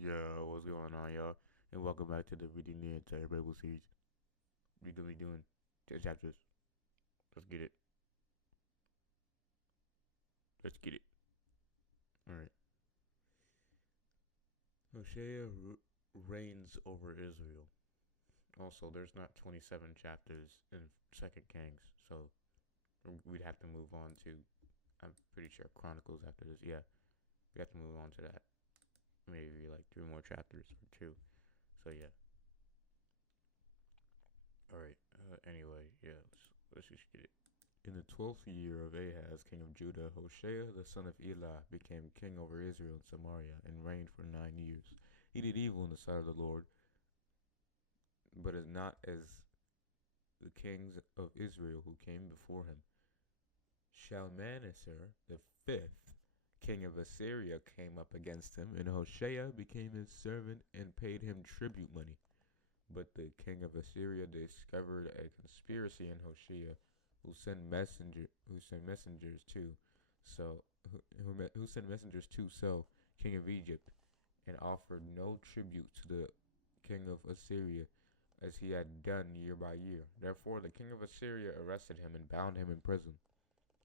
Yo, what's going on, y'all? And welcome back to the Reading the Entire Bible series. We're gonna be doing 10 chapters. Let's get it. Let's get it. Alright. Hosea reigns over Israel. Also, there's not 27 chapters in 2nd Kings, so we'd have to move on to, I'm pretty sure, Chronicles after this. Yeah, we have to move on to that. Maybe like 3 more chapters or 2. So, yeah. Alright, anyway, yeah, let's just get it. In the 12th year of Ahaz, king of Judah, Hoshea the son of Elah became king over Israel and Samaria, and reigned for 9 years. He did evil in the sight of the Lord, but is not as the kings of Israel who came before him. Shalmaneser the fifth, king of Assyria, came up against him, and Hoshea became his servant and paid him tribute money. But the king of Assyria discovered a conspiracy in Hoshea, who sent messengers to So, king of Egypt, and offered no tribute to the king of Assyria, as he had done year by year. Therefore the king of Assyria arrested him and bound him in prison.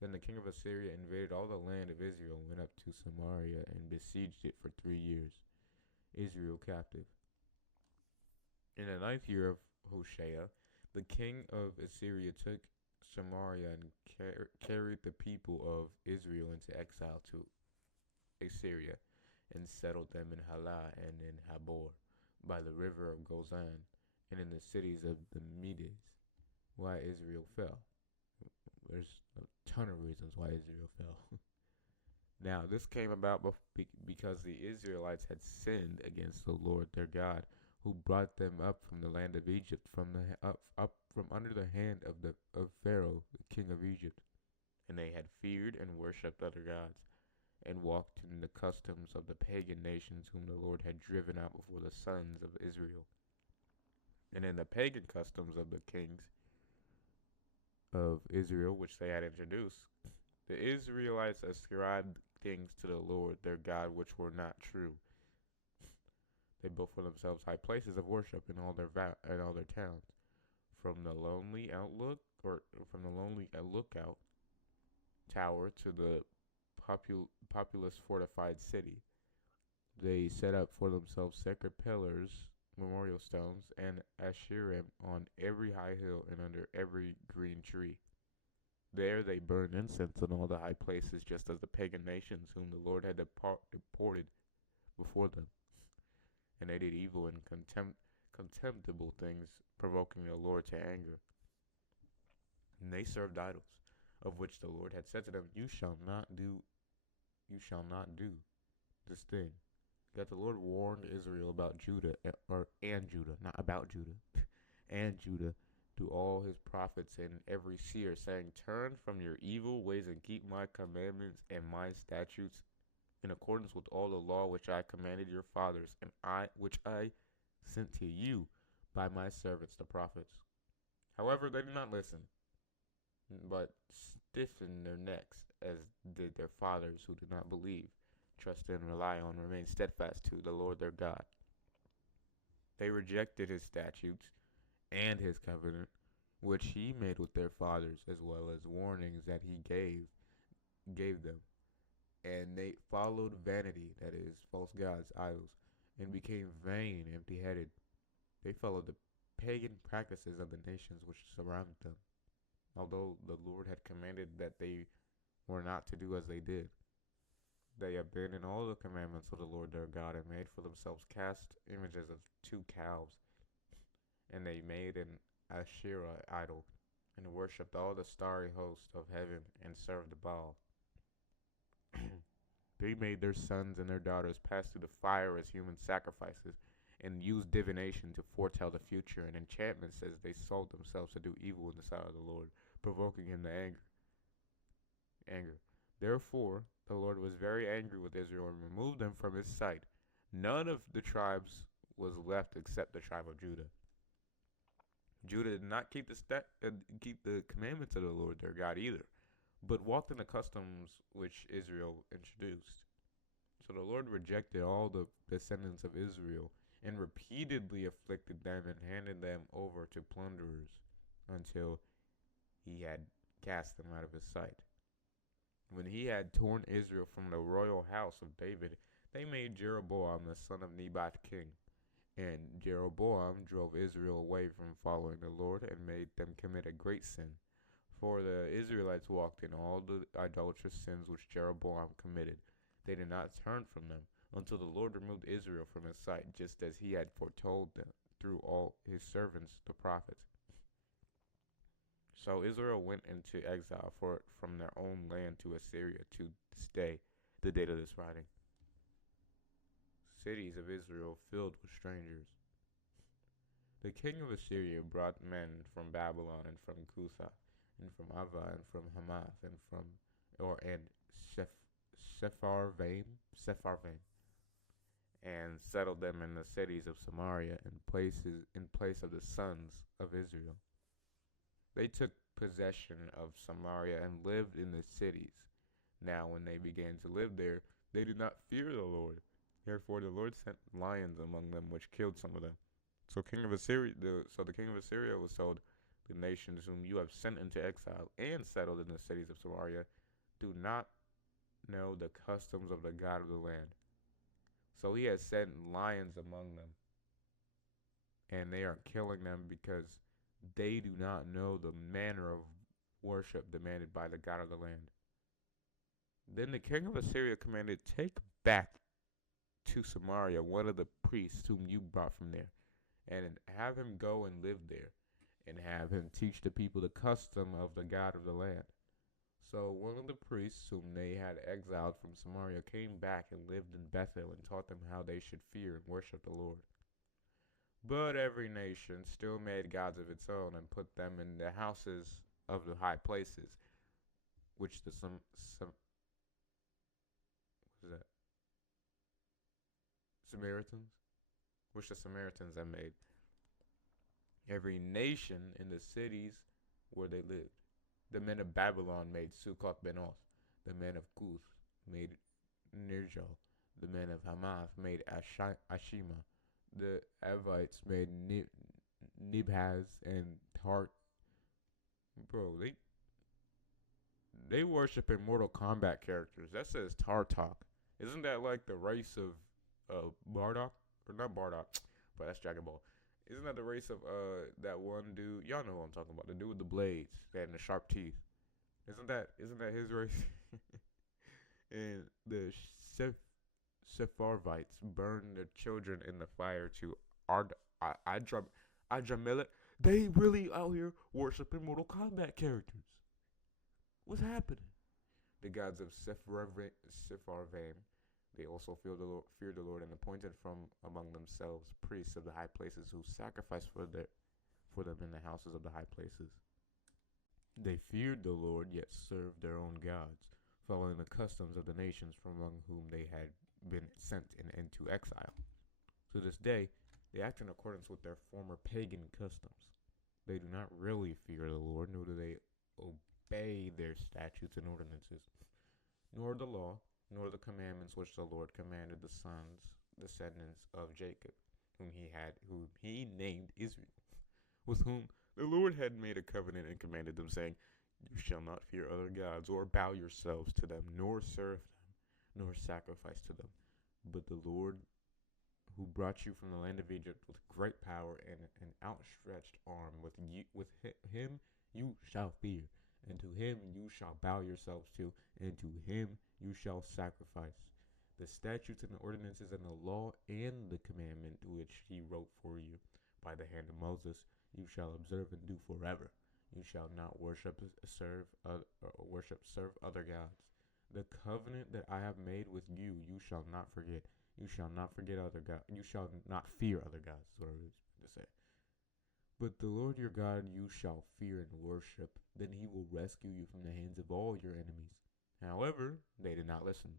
Then the king of Assyria invaded all the land of Israel, and went up to Samaria, and besieged it for 3 years. Israel captive. In the 9th year of Hoshea, the king of Assyria took Samaria and carried the people of Israel into exile to Assyria, and settled them in Halah and in Habor, by the river of Gozan, and in the cities of the Medes. Why Israel fell. There's a ton of reasons why Israel fell. Now, this came about because the Israelites had sinned against the Lord their God, who brought them up from the land of Egypt, up from under the hand of Pharaoh, the king of Egypt. And they had feared and worshipped other gods, and walked in the customs of the pagan nations whom the Lord had driven out before the sons of Israel. And in the pagan customs of the kings of Israel, which they had introduced, the Israelites ascribed things to the Lord their God which were not true. They built for themselves high places of worship in all their towns, from the lonely lookout tower to the populous fortified city. They set up for themselves sacred pillars, memorial stones, and asherim on every high hill and under every green tree. There they burned incense on all the high places, just as the pagan nations whom the Lord had deported before them. And they did evil and contemptible things, provoking the Lord to anger. And they served idols, of which the Lord had said to them, You shall not do this thing. That the Lord warned Israel about Judah, and Judah, not about Judah, and Judah, to all his prophets and every seer, saying, Turn from your evil ways and keep my commandments and my statutes, in accordance with all the law which I commanded your fathers, and which I sent to you by my servants the prophets. However, they did not listen, but stiffened their necks, as did their fathers who did not believe, trust in, rely on, remain steadfast to the Lord their God. They rejected his statutes and his covenant, which he made with their fathers, as well as warnings that he gave them. And they followed vanity, that is, false gods, idols, and became vain, empty-headed. They followed the pagan practices of the nations which surrounded them, although the Lord had commanded that they were not to do as they did. They abandoned all the commandments of the Lord their God, and made for themselves cast images of 2 calves. And they made an Asherah idol, and worshipped all the starry host of heaven, and served the Baal. They made their sons and their daughters pass through the fire as human sacrifices, and used divination to foretell the future, and enchantments, as they sold themselves to do evil in the sight of the Lord, provoking him to anger. Therefore the Lord was very angry with Israel, and removed them from his sight. None of the tribes was left except the tribe of Judah. Judah did not keep the commandments of the Lord their God either, but walked in the customs which Israel introduced. So the Lord rejected all the descendants of Israel and repeatedly afflicted them and handed them over to plunderers until he had cast them out of his sight. When he had torn Israel from the royal house of David, they made Jeroboam the son of Nebat king. And Jeroboam drove Israel away from following the Lord and made them commit a great sin. For the Israelites walked in all the idolatrous sins which Jeroboam committed. They did not turn from them until the Lord removed Israel from his sight, just as he had foretold them through all his servants the prophets. So Israel went into exile from their own land to Assyria to this day, the date of this writing. Cities of Israel filled with strangers. The king of Assyria brought men from Babylon and from Cutha and from Ava and from Hamath and Sepharvaim, and settled them in the cities of Samaria in place of the sons of Israel. They took possession of Samaria and lived in the cities. Now when they began to live there, they did not fear the Lord. Therefore the Lord sent lions among them, which killed some of them. So the king of Assyria was told, the nations whom you have sent into exile and settled in the cities of Samaria do not know the customs of the God of the land. So he has sent lions among them, and they are killing them because they do not know the manner of worship demanded by the God of the land. Then the king of Assyria commanded, take back to Samaria one of the priests whom you brought from there, and have him go and live there, and have him teach the people the custom of the God of the land. So one of the priests whom they had exiled from Samaria came back and lived in Bethel and taught them how they should fear and worship the Lord. But every nation still made gods of its own and put them in the houses of the high places, which the Samaritans? Which the Samaritans had made. Every nation in the cities where they lived. The men of Babylon made Succoth Benoth. The men of Cuth made Nirjal. The men of Hamath made Ashima. The Avites made Nibhaz and Tart. Bro, they worship in Mortal Kombat characters. That says Tartok. Isn't that like the race of Bardock? Or not Bardock, but that's Dragon Ball. Isn't that the race of that one dude? Y'all know who I'm talking about. The dude with the blades and the sharp teeth. Isn't that his race? And the Sepharvites burned their children in the fire to Adramelech. They really out here worshiping Mortal Kombat characters. What's happening? The gods of Sepharvaim. They also feared the Lord and appointed from among themselves priests of the high places who sacrificed for them in the houses of the high places. They feared the Lord, yet served their own gods, following the customs of the nations from among whom they had been sent into exile. To this day, they act in accordance with their former pagan customs. They do not really fear the Lord, nor do they obey their statutes and ordinances, nor the law, nor the commandments which the Lord commanded the descendants of Jacob, whom he named Israel, with whom the Lord had made a covenant and commanded them, saying, you shall not fear other gods, or bow yourselves to them, nor serve them, nor sacrifice to them. But the Lord, who brought you from the land of Egypt with great power and an outstretched arm, with him you shall fear, and to him you shall bow yourselves to, and to him you shall sacrifice. The statutes and the ordinances and the law and the commandment which he wrote for you by the hand of Moses, you shall observe and do forever. You shall not serve other gods. The covenant that I have made with you, you shall not forget. You shall not forget other gods. You shall not fear other gods. That's what I was to say. But the Lord your God you shall fear and worship. Then he will rescue you from the hands of all your enemies. However, they did not listen,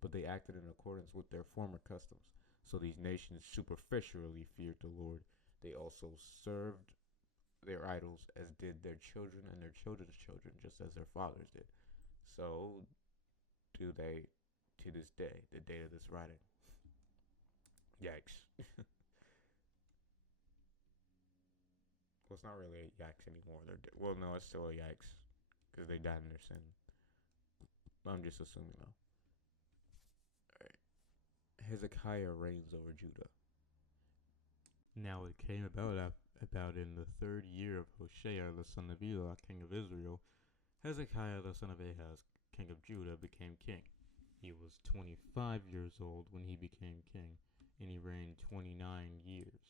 but they acted in accordance with their former customs. So these nations superficially feared the Lord. They also served their idols, as did their children and their children's children, just as their fathers did. So, do they to this day, the date of this writing. Yikes. Well, it's not really a yikes anymore. Well, no, it's still a yikes because they died in their sin. I'm just assuming though. Alright. Hezekiah reigns over Judah. Now it came about in the 3rd year of Hoshea, the son of Elah, king of Israel, Hezekiah, the son of Ahaz, king of Judah, became king. He was 25 years old when he became king, and he reigned 29 years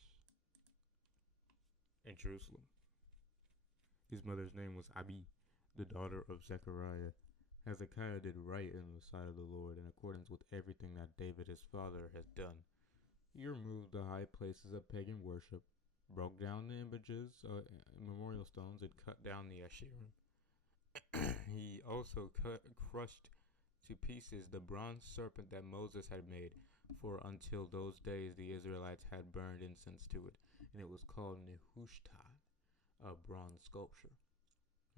in Jerusalem. His mother's name was Abi, the daughter of Zechariah. Hezekiah did right in the sight of the Lord, in accordance with everything that David his father had done. He removed the high places of pagan worship, broke down the images, memorial stones, and cut down the Asherim. He also crushed to pieces the bronze serpent that Moses had made, for until those days the Israelites had burned incense to it, and it was called Nehushtan, a bronze sculpture.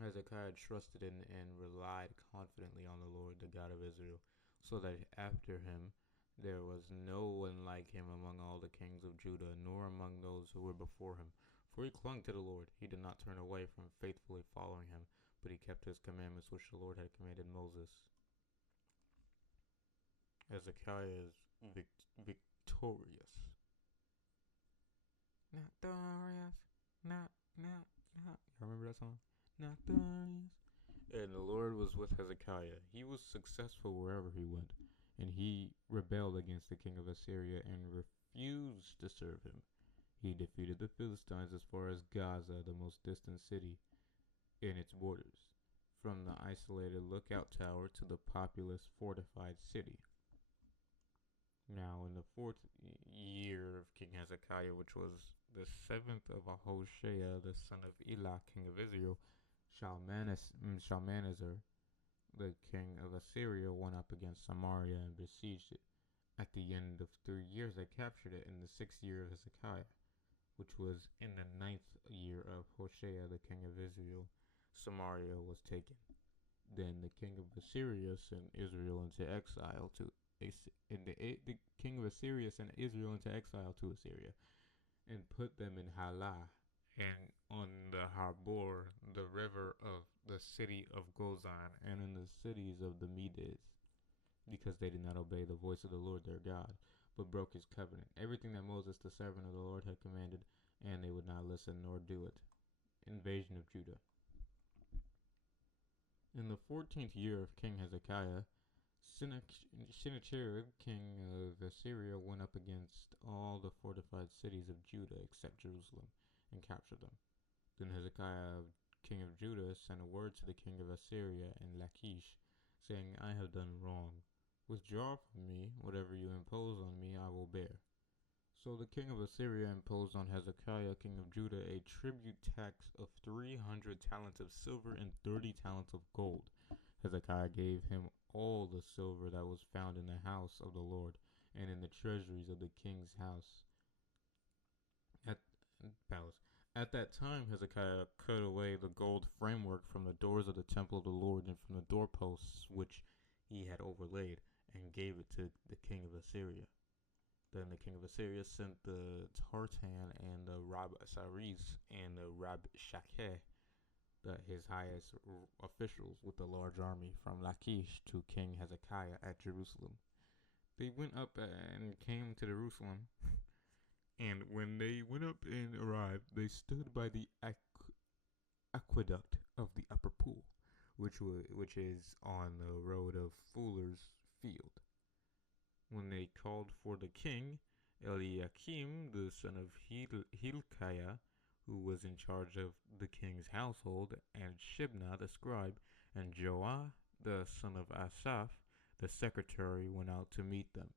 Hezekiah trusted in and relied confidently on the Lord, the God of Israel, so that after him there was no one like him among all the kings of Judah, nor among those who were before him. For he clung to the Lord. He did not turn away from faithfully following him, but he kept his commandments which the Lord had commanded Moses. Hezekiah is victorious. Not glorious. Not. You remember that song? Not glorious. And the Lord was with Hezekiah. He was successful wherever he went, and he rebelled against the king of Assyria and refused to serve him. He defeated the Philistines as far as Gaza, the most distant city in its borders, from the isolated lookout tower to the populous fortified city. Now, in the 4th year of King Hezekiah, which was the 7th of Hoshea, the son of Elah, king of Israel, Shalmaneser, the king of Assyria, went up against Samaria and besieged it. At the end of 3 years, they captured it in the 6th year of Hezekiah, which was in the 9th year of Hoshea, the king of Israel. Samaria was taken. Then the king of Assyria sent Israel into exile to the king of Assyria sent Israel into exile to Assyria, and put them in Halah, and on the Harbor, the river of the city of Gozan, and in the cities of the Medes, because they did not obey the voice of the Lord their God, but broke his covenant, everything that Moses the servant of the Lord had commanded, and they would not listen nor do it. Invasion of Judah. In the 14th year of King Hezekiah, Sennacherib, king of Assyria, went up against all the fortified cities of Judah except Jerusalem, and captured them. Then Hezekiah, king of Judah, sent a word to the king of Assyria and Lachish, saying, I have done wrong. Withdraw from me. Whatever you impose on me, I will bear. So the king of Assyria imposed on Hezekiah, king of Judah, a tribute tax of 300 talents of silver and 30 talents of gold. Hezekiah gave him all the silver that was found in the house of the Lord and in the treasuries of the king's house palace. At that time, Hezekiah cut away the gold framework from the doors of the temple of the Lord and from the doorposts which he had overlaid, and gave it to the king of Assyria. Then the king of Assyria sent the Tartan and the Rabsaris and the Rabshakeh, his highest officials, with a large army from Lachish to King Hezekiah at Jerusalem. They went up and came to Jerusalem, and when they went up and arrived, they stood by the aqueduct of the upper pool, which is on the road of Fuller's Field. When they called for the king, Eliakim, the son of Hilkiah, who was in charge of the king's household, and Shebna, the scribe, and Joah, the son of Asaph, the secretary, went out to meet them.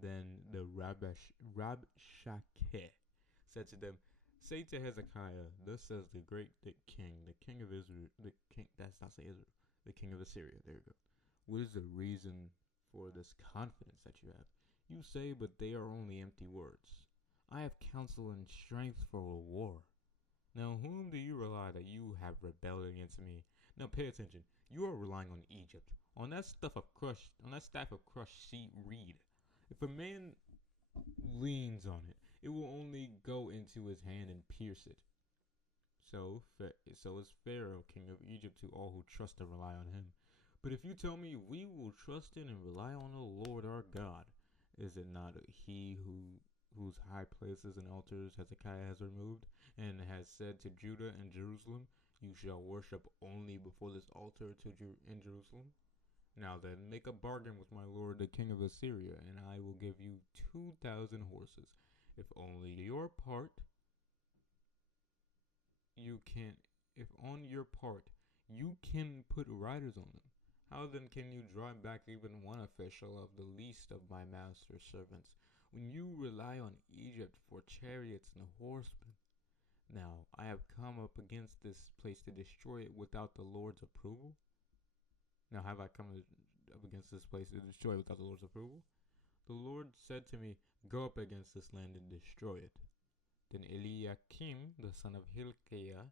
Then the Rabshakeh said to them, Say to Hezekiah, thus says the great king, the king of Israel, the king of Assyria. There you go. What is the reason for this confidence that you have? You say, but they are only empty words. I have counsel and strength for a war. Now whom do you rely that you have rebelled against me? Now pay attention. You are relying on Egypt, On that staff of crushed reed, if a man leans on it, it will only go into his hand and pierce it. So is Pharaoh, king of Egypt, to all who trust and rely on him. But if you tell me we will trust in and rely on the Lord our God, is it not he whose high places and altars Hezekiah has removed, and has said to Judah and Jerusalem, you shall worship only before this altar in Jerusalem? Now then, make a bargain with my lord the king of Assyria, and I will give you 2,000 horses. If only your part you can, if on your part you can put riders on them, how then can you drive back even one official of the least of my master's servants, when you rely on Egypt for chariots and horsemen? Now I have come up against this place to destroy it without the Lord's approval. Now have I come up against this place to destroy it without the Lord's approval? The Lord said to me, go up against this land and destroy it. Then Eliakim, the son of Hilkiah,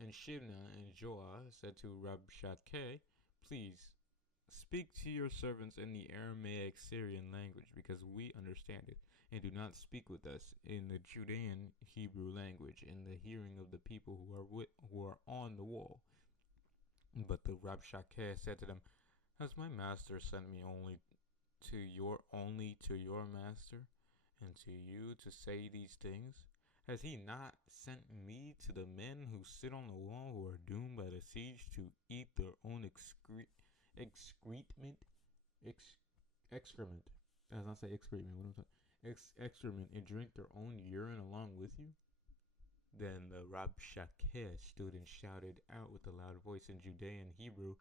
and Shibna and Joah said to Rabshakeh, please speak to your servants in the Aramaic Syrian language, because we understand it, and do not speak with us in the Judean Hebrew language, in the hearing of the people who are on the wall. But the Rabshakeh said to them, has my master sent me only to your master, and to you to say these things? Has he not sent me to the men who sit on the wall, who are doomed by the siege to eat their own excrement? Excrement. I was not say excrement. What am I saying? Excrement, and drink their own urine along with you? Then the Rabshakeh stood and shouted out with a loud voice in Judean Hebrew,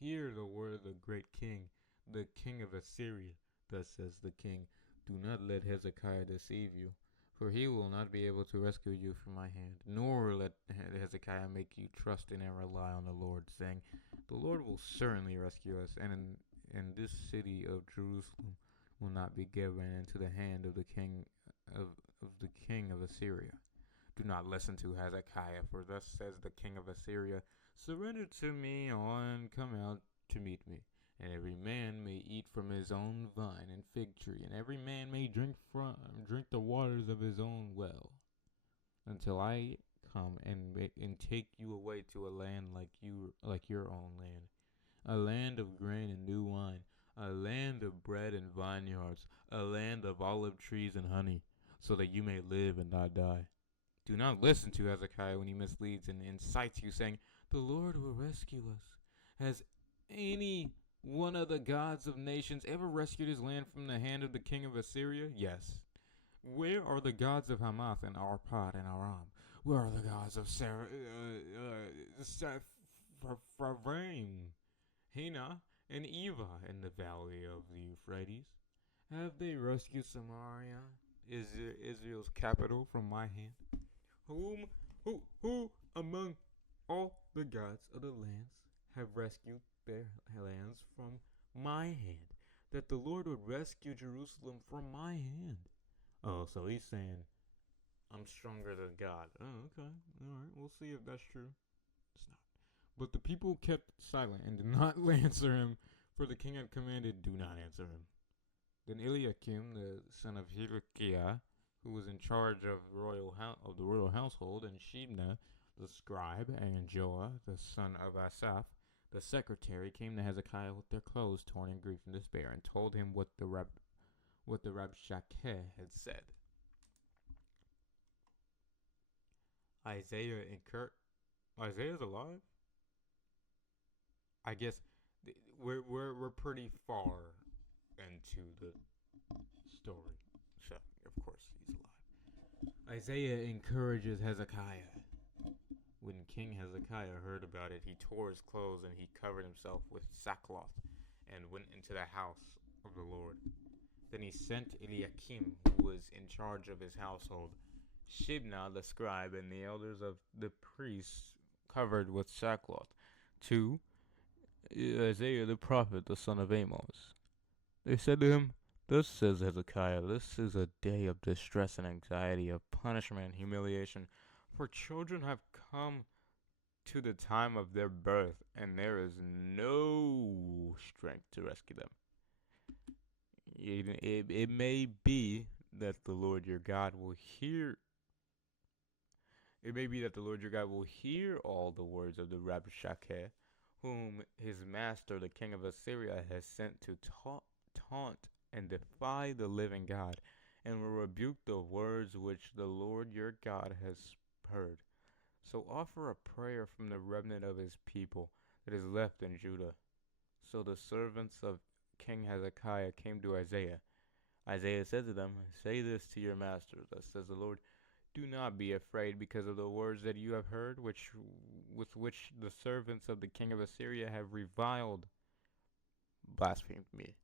hear the word of the great king, the king of Assyria. Thus says the king, do not let Hezekiah deceive you, for he will not be able to rescue you from my hand, nor let Hezekiah make you trust in and rely on the Lord, saying, the Lord will certainly rescue us, and in this city of Jerusalem will not be given into the hand of the king of Assyria. Do not listen to Hezekiah, for thus says the king of Assyria, surrender to me and come out to meet me. And every man may eat from his own vine and fig tree, and every man may drink the waters of his own well, until I come and take you away to a land like your own land, a land of grain and new wine, a land of bread and vineyards, a land of olive trees and honey, so that you may live and not die. Do not listen to Hezekiah when he misleads and incites you, saying, the Lord will rescue us. Has any one of the gods of nations ever rescued his land from the hand of the king of Assyria? Yes. Where are the gods of Hamath and Arpad and Aram? Where are the gods of Sepharvaim, Hena, and Eva in the valley of the Euphrates? Have they rescued Samaria, Israel's capital, from my hand? Who among all the gods of the lands have rescued their lands from my hand, that the Lord would rescue Jerusalem from my hand? Oh, so he's saying, I'm stronger than God. Oh, okay. Alright, we'll see if that's true. It's not. But the people kept silent and did not answer him, for the king had commanded, do not answer him. Then Eliakim, the son of Hilkiah, who was in charge of the royal household, and Shebna, the scribe, and Joah, the son of Asaph, the secretary, came to Hezekiah with their clothes torn in grief and despair, and told him what the Rabshakeh had said. Isaiah's alive? I guess we're pretty far into the story, so of course he's alive. Isaiah encourages Hezekiah. When King Hezekiah heard about it, he tore his clothes and he covered himself with sackcloth and went into the house of the Lord. Then he sent Eliakim, who was in charge of his household, Shebna the scribe, and the elders of the priests covered with sackcloth, to Isaiah the prophet, the son of Amos. They said to him, thus says Hezekiah, this is a day of distress and anxiety, of punishment and humiliation, for children have come to the time of their birth, and there is no strength to rescue them. It may be that the Lord your God will hear. It may be that the Lord your God will hear all the words of the Rabshakeh, whom his master, the king of Assyria, has sent to taunt and defy the living God, and will rebuke the words which the Lord your God has heard. So offer a prayer from the remnant of his people that is left in Judah. So the servants of King Hezekiah came to Isaiah. Isaiah said to them, Say this to your master, thus says the Lord, Do not be afraid because of the words that you have heard, with which the servants of the king of Assyria have reviled, blasphemed me.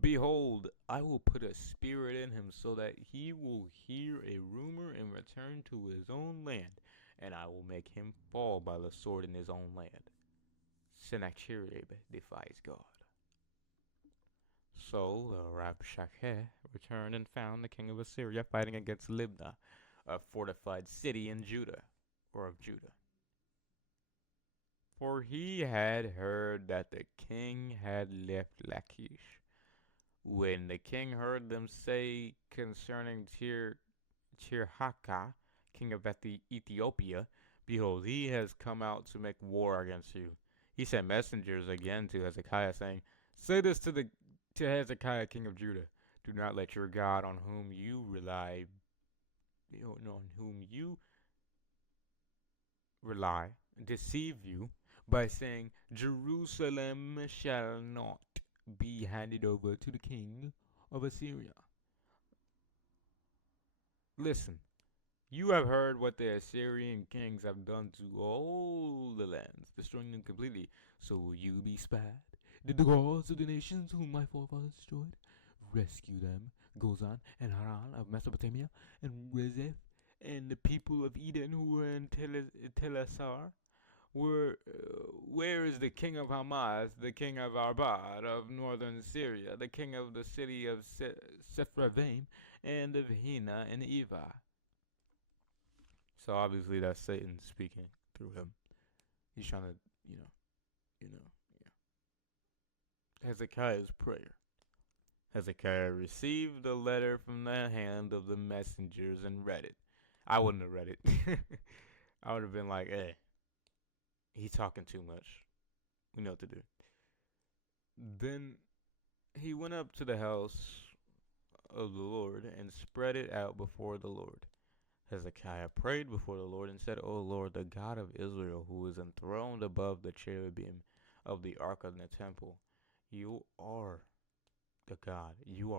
Behold, I will put a spirit in him so that he will hear a rumor and return to his own land, and I will make him fall by the sword in his own land. Sennacherib defies God. So the Rabshakeh returned and found the king of Assyria fighting against Libnah, a fortified city in Judah, or of Judah. For he had heard that the king had left Lachish. When the king heard them say concerning Tirhakah, king of Ethiopia, Behold, he has come out to make war against you. He sent messengers again to Hezekiah, saying, Say this to Hezekiah, king of Judah, Do not let your God on whom you rely deceive you by saying, Jerusalem shall not be handed over to the king of Assyria. Listen, you have heard what the Assyrian kings have done to all the lands, destroying them completely. So will you be spared? Did the gods of the nations whom my forefathers destroyed rescue them? Gozan and Haran of Mesopotamia, and Rezeph, and the people of Eden who were in Telassar? Where is the king of Hamath, the king of Arpad of northern Syria, the king of the city of Sepharvaim, and of Hena and Eva? So obviously that's Satan speaking through him. He's trying to, Hezekiah's prayer. Hezekiah received the letter from the hand of the messengers and read it. I wouldn't have read it. I would have been like, hey, he's talking too much. We know what to do. Then he went up to the house of the Lord and spread it out before the Lord. Hezekiah prayed before the Lord and said, O Lord, the God of Israel, who is enthroned above the cherubim of the ark of the temple, you are the God, you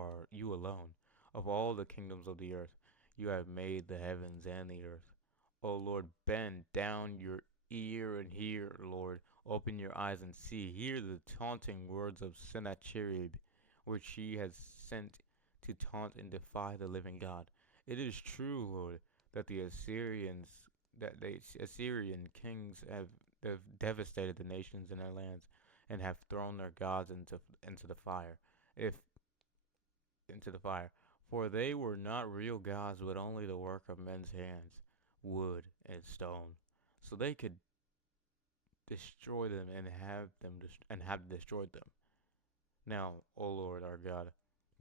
alone, of all the kingdoms of the earth. You have made the heavens and the earth. O Lord, bend down your ear and hear, Lord. Open your eyes and see. Hear the taunting words of Sennacherib, which he has sent to taunt and defy the living God. It is true, Lord, that the Assyrian kings have devastated the nations in their lands and have thrown their gods into the fire. For they were not real gods, but only the work of men's hands, wood and stone. So they could destroy them and have destroyed them. Now, O Lord our God,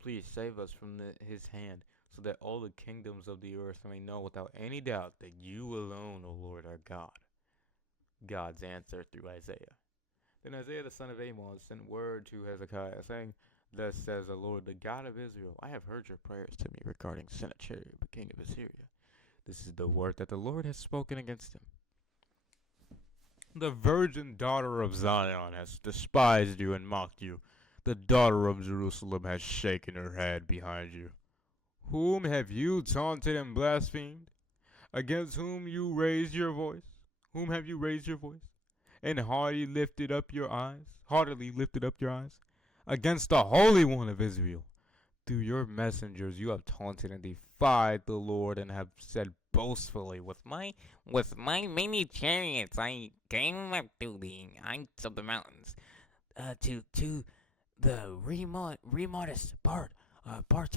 please save us from his hand, so that all the kingdoms of the earth may know without any doubt that you alone, O Lord, are God. God's answer through Isaiah. Then Isaiah the son of Amos sent word to Hezekiah, saying, Thus says the Lord, the God of Israel, I have heard your prayers to me regarding Sennacherib, king of Assyria. This is the word that the Lord has spoken against him. The virgin daughter of Zion has despised you and mocked you. The daughter of Jerusalem has shaken her head behind you. Whom have you taunted and blasphemed? Against whom you raised your voice? Whom have you raised your voice? And haughtily lifted up your eyes? Against the Holy One of Israel. Through your messengers you have taunted and defied the Lord, and have said boastfully, With my many chariots I came up to the heights of the mountains, to the remotest parts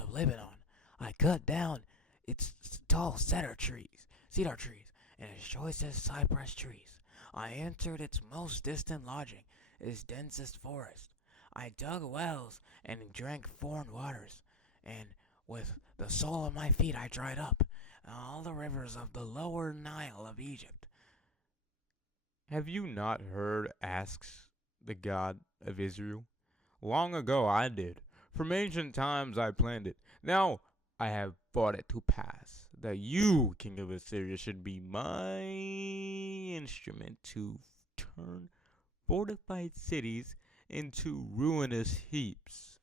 of Lebanon. I cut down its tall cedar trees, and its choicest cypress trees. I entered its most distant lodging, its densest forest. I dug wells and drank foreign waters, and with the sole of my feet I dried up all the rivers of the lower Nile of Egypt. Have you not heard, asks the God of Israel? Long ago I did. From ancient times I planned it. Now I have brought it to pass that you, king of Assyria, should be my instrument to turn fortified cities into ruinous heaps.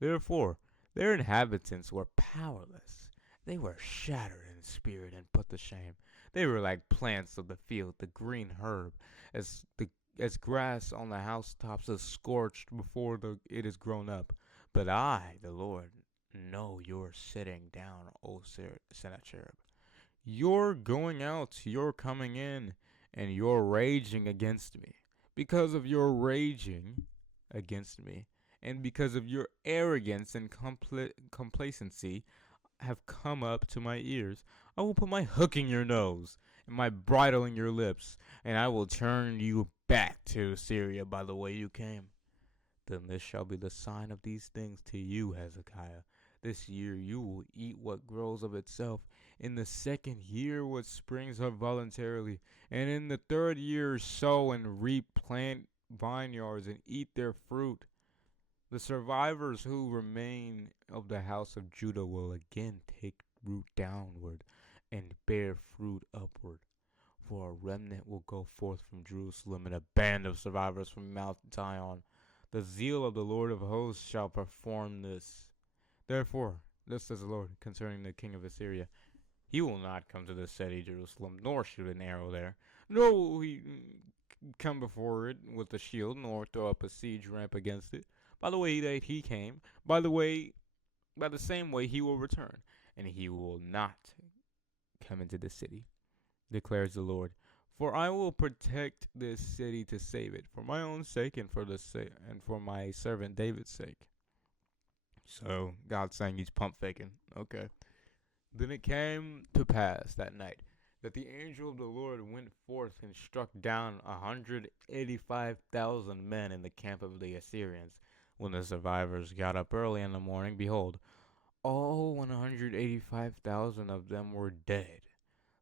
Therefore, their inhabitants were powerless. They were shattered in spirit and put to shame. They were like plants of the field, the green herb, as the as grass on the housetops is scorched before it is grown up. But I, the Lord, know you're sitting down, O Sennacherib. You're going out, you're coming in, and you're raging against me. Because of your raging against me, and because of your arrogance and complacency, have come up to my ears. I will put my hook in your nose and my bridle in your lips, and I will turn you back to Syria by the way you came. Then this shall be the sign of these things to you, Hezekiah. This year you will eat what grows of itself. In the second year what springs up voluntarily. And in the third year sow and reap, plant vineyards and eat their fruit. The survivors who remain of the house of Judah will again take root downward and bear fruit upward. For a remnant will go forth from Jerusalem and a band of survivors from Mount Zion. The zeal of the Lord of hosts shall perform this. Therefore, thus says the Lord concerning the king of Assyria, he will not come to the city Jerusalem, nor shoot an arrow there, nor will he come before it with a shield, nor throw up a siege ramp against it. By the way that he came, by the same way he will return, and he will not come into the city, declares the Lord. For I will protect this city to save it, for my own sake and for my servant David's sake. So God's saying he's pump faking. Okay. Then it came to pass that night that the angel of the Lord went forth and struck down 185,000 men in the camp of the Assyrians. When the survivors got up early in the morning, behold, all 185,000 of them were dead.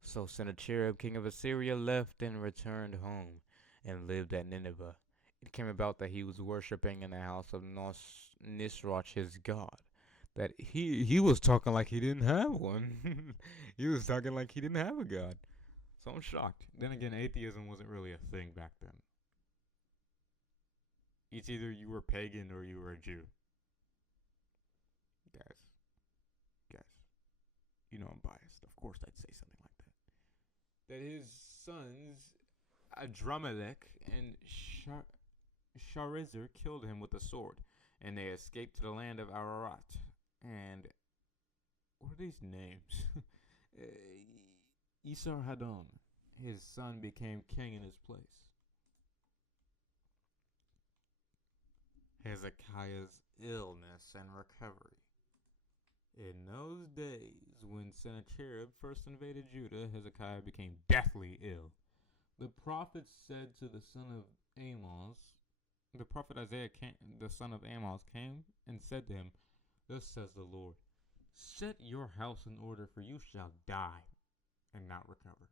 So Sennacherib, king of Assyria, left and returned home, and lived at Nineveh. It came about that he was worshipping in the house of Nisroch, his god. That he was talking like he didn't have one. He was talking like he didn't have a god. So I'm shocked. Then again, atheism wasn't really a thing back then. It's either you were pagan or you were a Jew. Guys, you know I'm biased. Of course I'd say something like that. That his sons, Adramelech and Sharezer, killed him with a sword, and they escaped to the land of Ararat. And what are these names? Esarhaddon, his son, became king in his place. Hezekiah's illness and recovery. In those days, when Sennacherib first invaded Judah, Hezekiah became deathly ill. The prophet said to the son of Amos, the prophet Isaiah, the son of Amos, came and said to him, Thus says the Lord, set your house in order, for you shall die and not recover.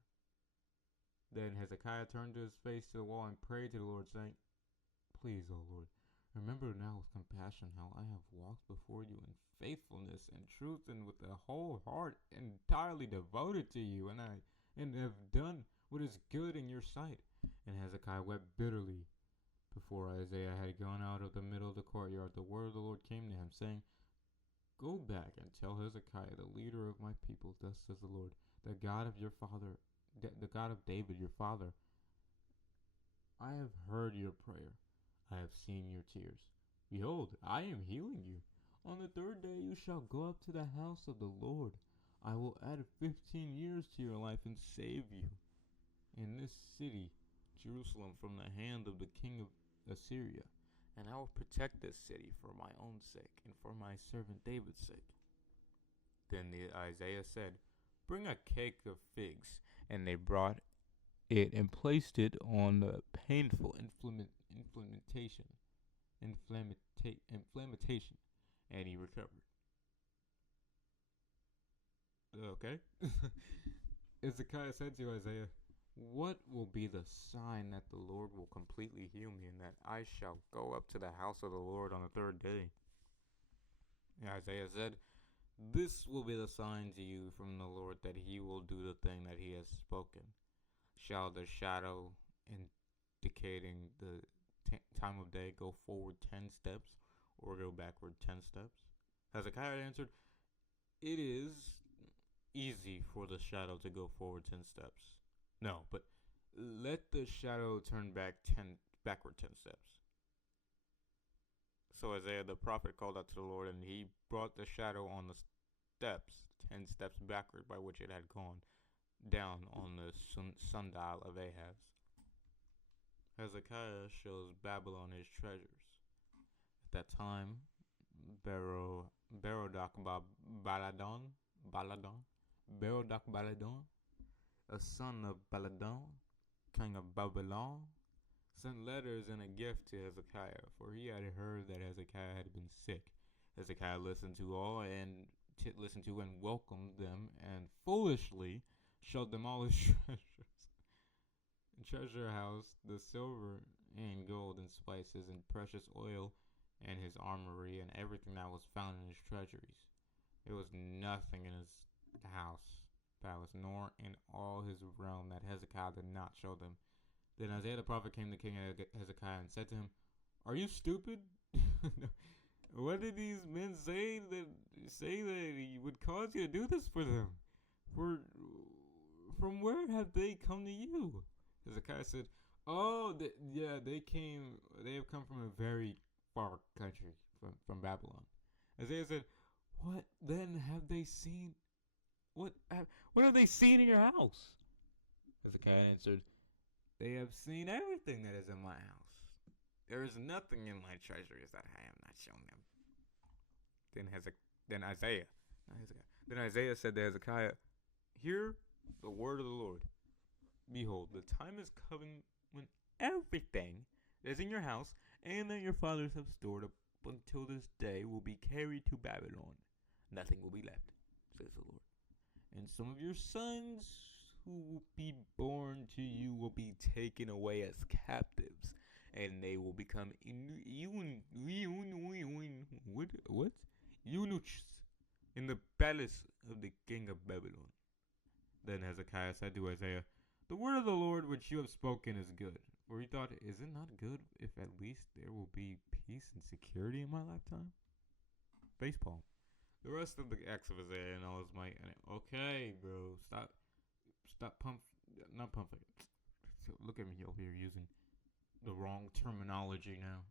Then Hezekiah turned his face to the wall and prayed to the Lord, saying, Please, O Lord, remember now with compassion how I have walked before you in faithfulness and truth and with a whole heart entirely devoted to you, and have done what is good in your sight. And Hezekiah wept bitterly. Before Isaiah had gone out of the middle of the courtyard, the word of the Lord came to him, saying, Go back and tell Hezekiah, the leader of my people, thus says the Lord, the God of your father, the God of David your father, I have heard your prayer. I have seen your tears. Behold, I am healing you. On the third day you shall go up to the house of the Lord. I will add 15 years to your life and save you in this city, Jerusalem, from the hand of the king of Assyria. And I will protect this city for my own sake and for my servant David's sake. Then Isaiah said, Bring a cake of figs. And they brought it and placed it on the painful inflammation, and he recovered. Okay. Hezekiah said to Isaiah, "What will be the sign that the Lord will completely heal me, and that I shall go up to the house of the Lord on the third day?" And Isaiah said, "This will be the sign to you from the Lord, that he will do the thing that he has spoken. Shall the shadow indicating the time of day go forward 10 steps, or go backward 10 steps?" Hezekiah answered, "It is easy for the shadow to go forward 10 steps. No, but let the shadow turn backward 10 steps." So Isaiah the prophet called out to the Lord, and he brought the shadow on the steps 10 steps backward, by which it had gone down on the sundial of Ahaz. Hezekiah shows Babylon his treasures. At that time, Baladon, a son of Baladon, king of Babylon, sent letters and a gift to Hezekiah, for he had heard that Hezekiah had been sick. Hezekiah listened to and welcomed them, and foolishly showed them all his treasure house, the silver and gold and spices and precious oil, and his armory, and everything that was found in his treasuries. There was nothing in his palace, nor in all his realm that Hezekiah did not show them. Then Isaiah the prophet came to King Hezekiah and said to him, "Are you stupid? What did these men say that he would cause you to do this for them? From where have they come to you?" Hezekiah said, "Oh, they have come from a very far country, from Babylon." Isaiah said, "What then have they seen? What have they seen in your house?" Hezekiah answered, "They have seen everything that is in my house. There is nothing in my treasuries that I have not shown them." Then Isaiah said to Hezekiah, "Hear the word of the Lord. Behold, the time is coming when everything that is in your house and that your fathers have stored up until this day will be carried to Babylon. Nothing will be left, says the Lord. And some of your sons who will be born to you will be taken away as captives, and they will become eunuchs in the palace of the king of Babylon." Then Hezekiah said to Isaiah, "The word of the Lord which you have spoken is good." For he thought, "Is it not good if at least there will be peace and security in my lifetime?" Facepalm. The rest of the acts of Isaiah and all his might. Okay, bro, stop not pumping. So look at me over here using the wrong terminology now.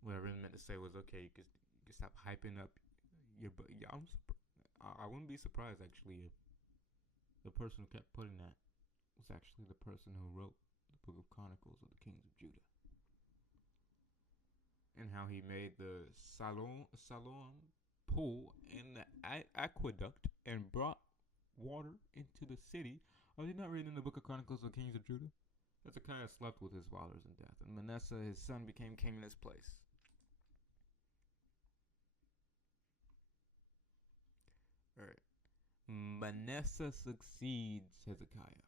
What I really meant to say was, okay, you can stop hyping up your. I wouldn't be surprised actually if the person who kept putting that was actually the person who wrote the book of Chronicles of the Kings of Judah, and how he made the Salon pool and the aqueduct and brought water into the city. Are they not written in the book of Chronicles of the Kings of Judah? Hezekiah slept with his fathers in death, and Manasseh his son became king in his place. Alright. Manasseh succeeds Hezekiah.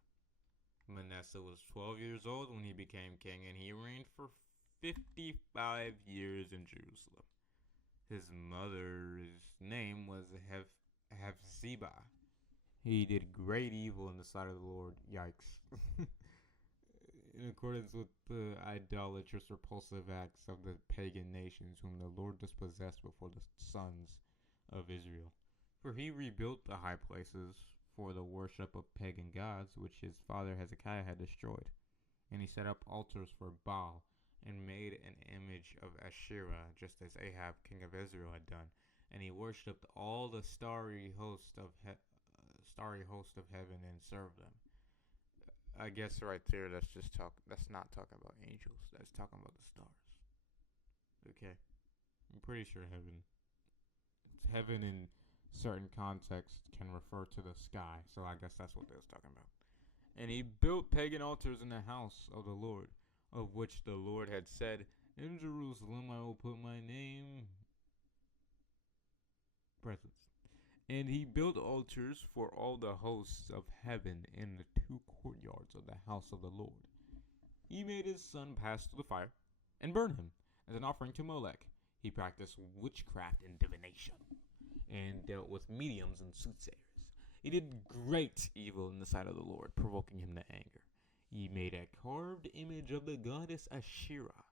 Manasseh was 12 years old when he became king, and he reigned for 55 years in Jerusalem. His mother's name was Hephzibah. He did great evil in the sight of the Lord. Yikes. In accordance with the idolatrous, repulsive acts of the pagan nations whom the Lord dispossessed before the sons of Israel. For he rebuilt the high places for the worship of pagan gods, which his father Hezekiah had destroyed. And he set up altars for Baal, and made an image of Asherah, just as Ahab, king of Israel, had done. And he worshipped all the starry host of heaven and served them. I guess right there, that's not talking about angels. That's talking about the stars. Okay. I'm pretty sure heaven in certain contexts can refer to the sky. So I guess that's what they was talking about. And he built pagan altars in the house of the Lord, of which the Lord had said, in Jerusalem I will put my name presence. And he built altars for all the hosts of heaven in the two courtyards of the house of the Lord. He made his son pass through the fire and burned him as an offering to Molech. He practiced witchcraft and divination and dealt with mediums and soothsayers. He did great evil in the sight of the Lord, provoking him to anger. He made a carved image of the goddess Asherah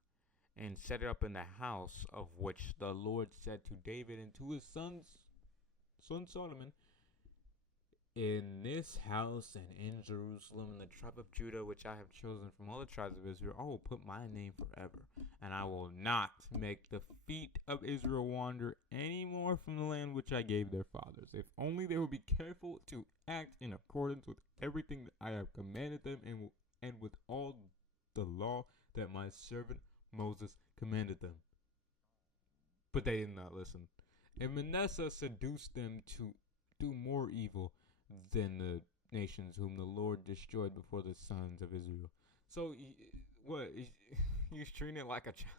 and set it up in the house, of which the Lord said to David and to his son Solomon, in this house and in Jerusalem, in the tribe of Judah, which I have chosen from all the tribes of Israel, I will put my name forever, and I will not make the feet of Israel wander any more from the land which I gave their fathers, if only they will be careful to act in accordance with everything that I have commanded them, and with all the law that my servant Moses commanded them. But they did not listen. And Manasseh seduced them to do more evil than the nations whom the Lord destroyed before the sons of Israel. So, he's treating it like a child.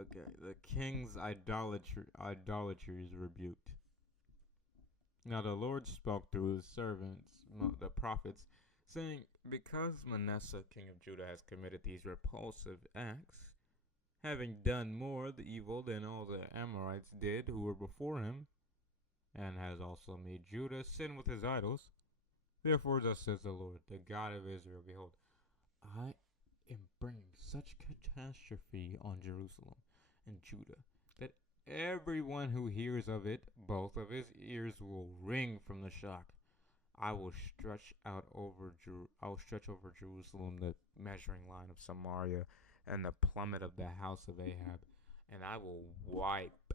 Okay, the king's idolatry is rebuked. Now the Lord spoke through his servants, the prophets, saying, because Manasseh, king of Judah, has committed these repulsive acts, having done more the evil than all the Amorites did who were before him, and has also made Judah sin with his idols, therefore thus says the Lord, the God of Israel, behold, I am bringing such catastrophe on Jerusalem and Judah, that everyone who hears of it, both of his ears will ring from the shock. I will stretch over Jerusalem the measuring line of Samaria and the plummet of the house of Ahab, and I will wipe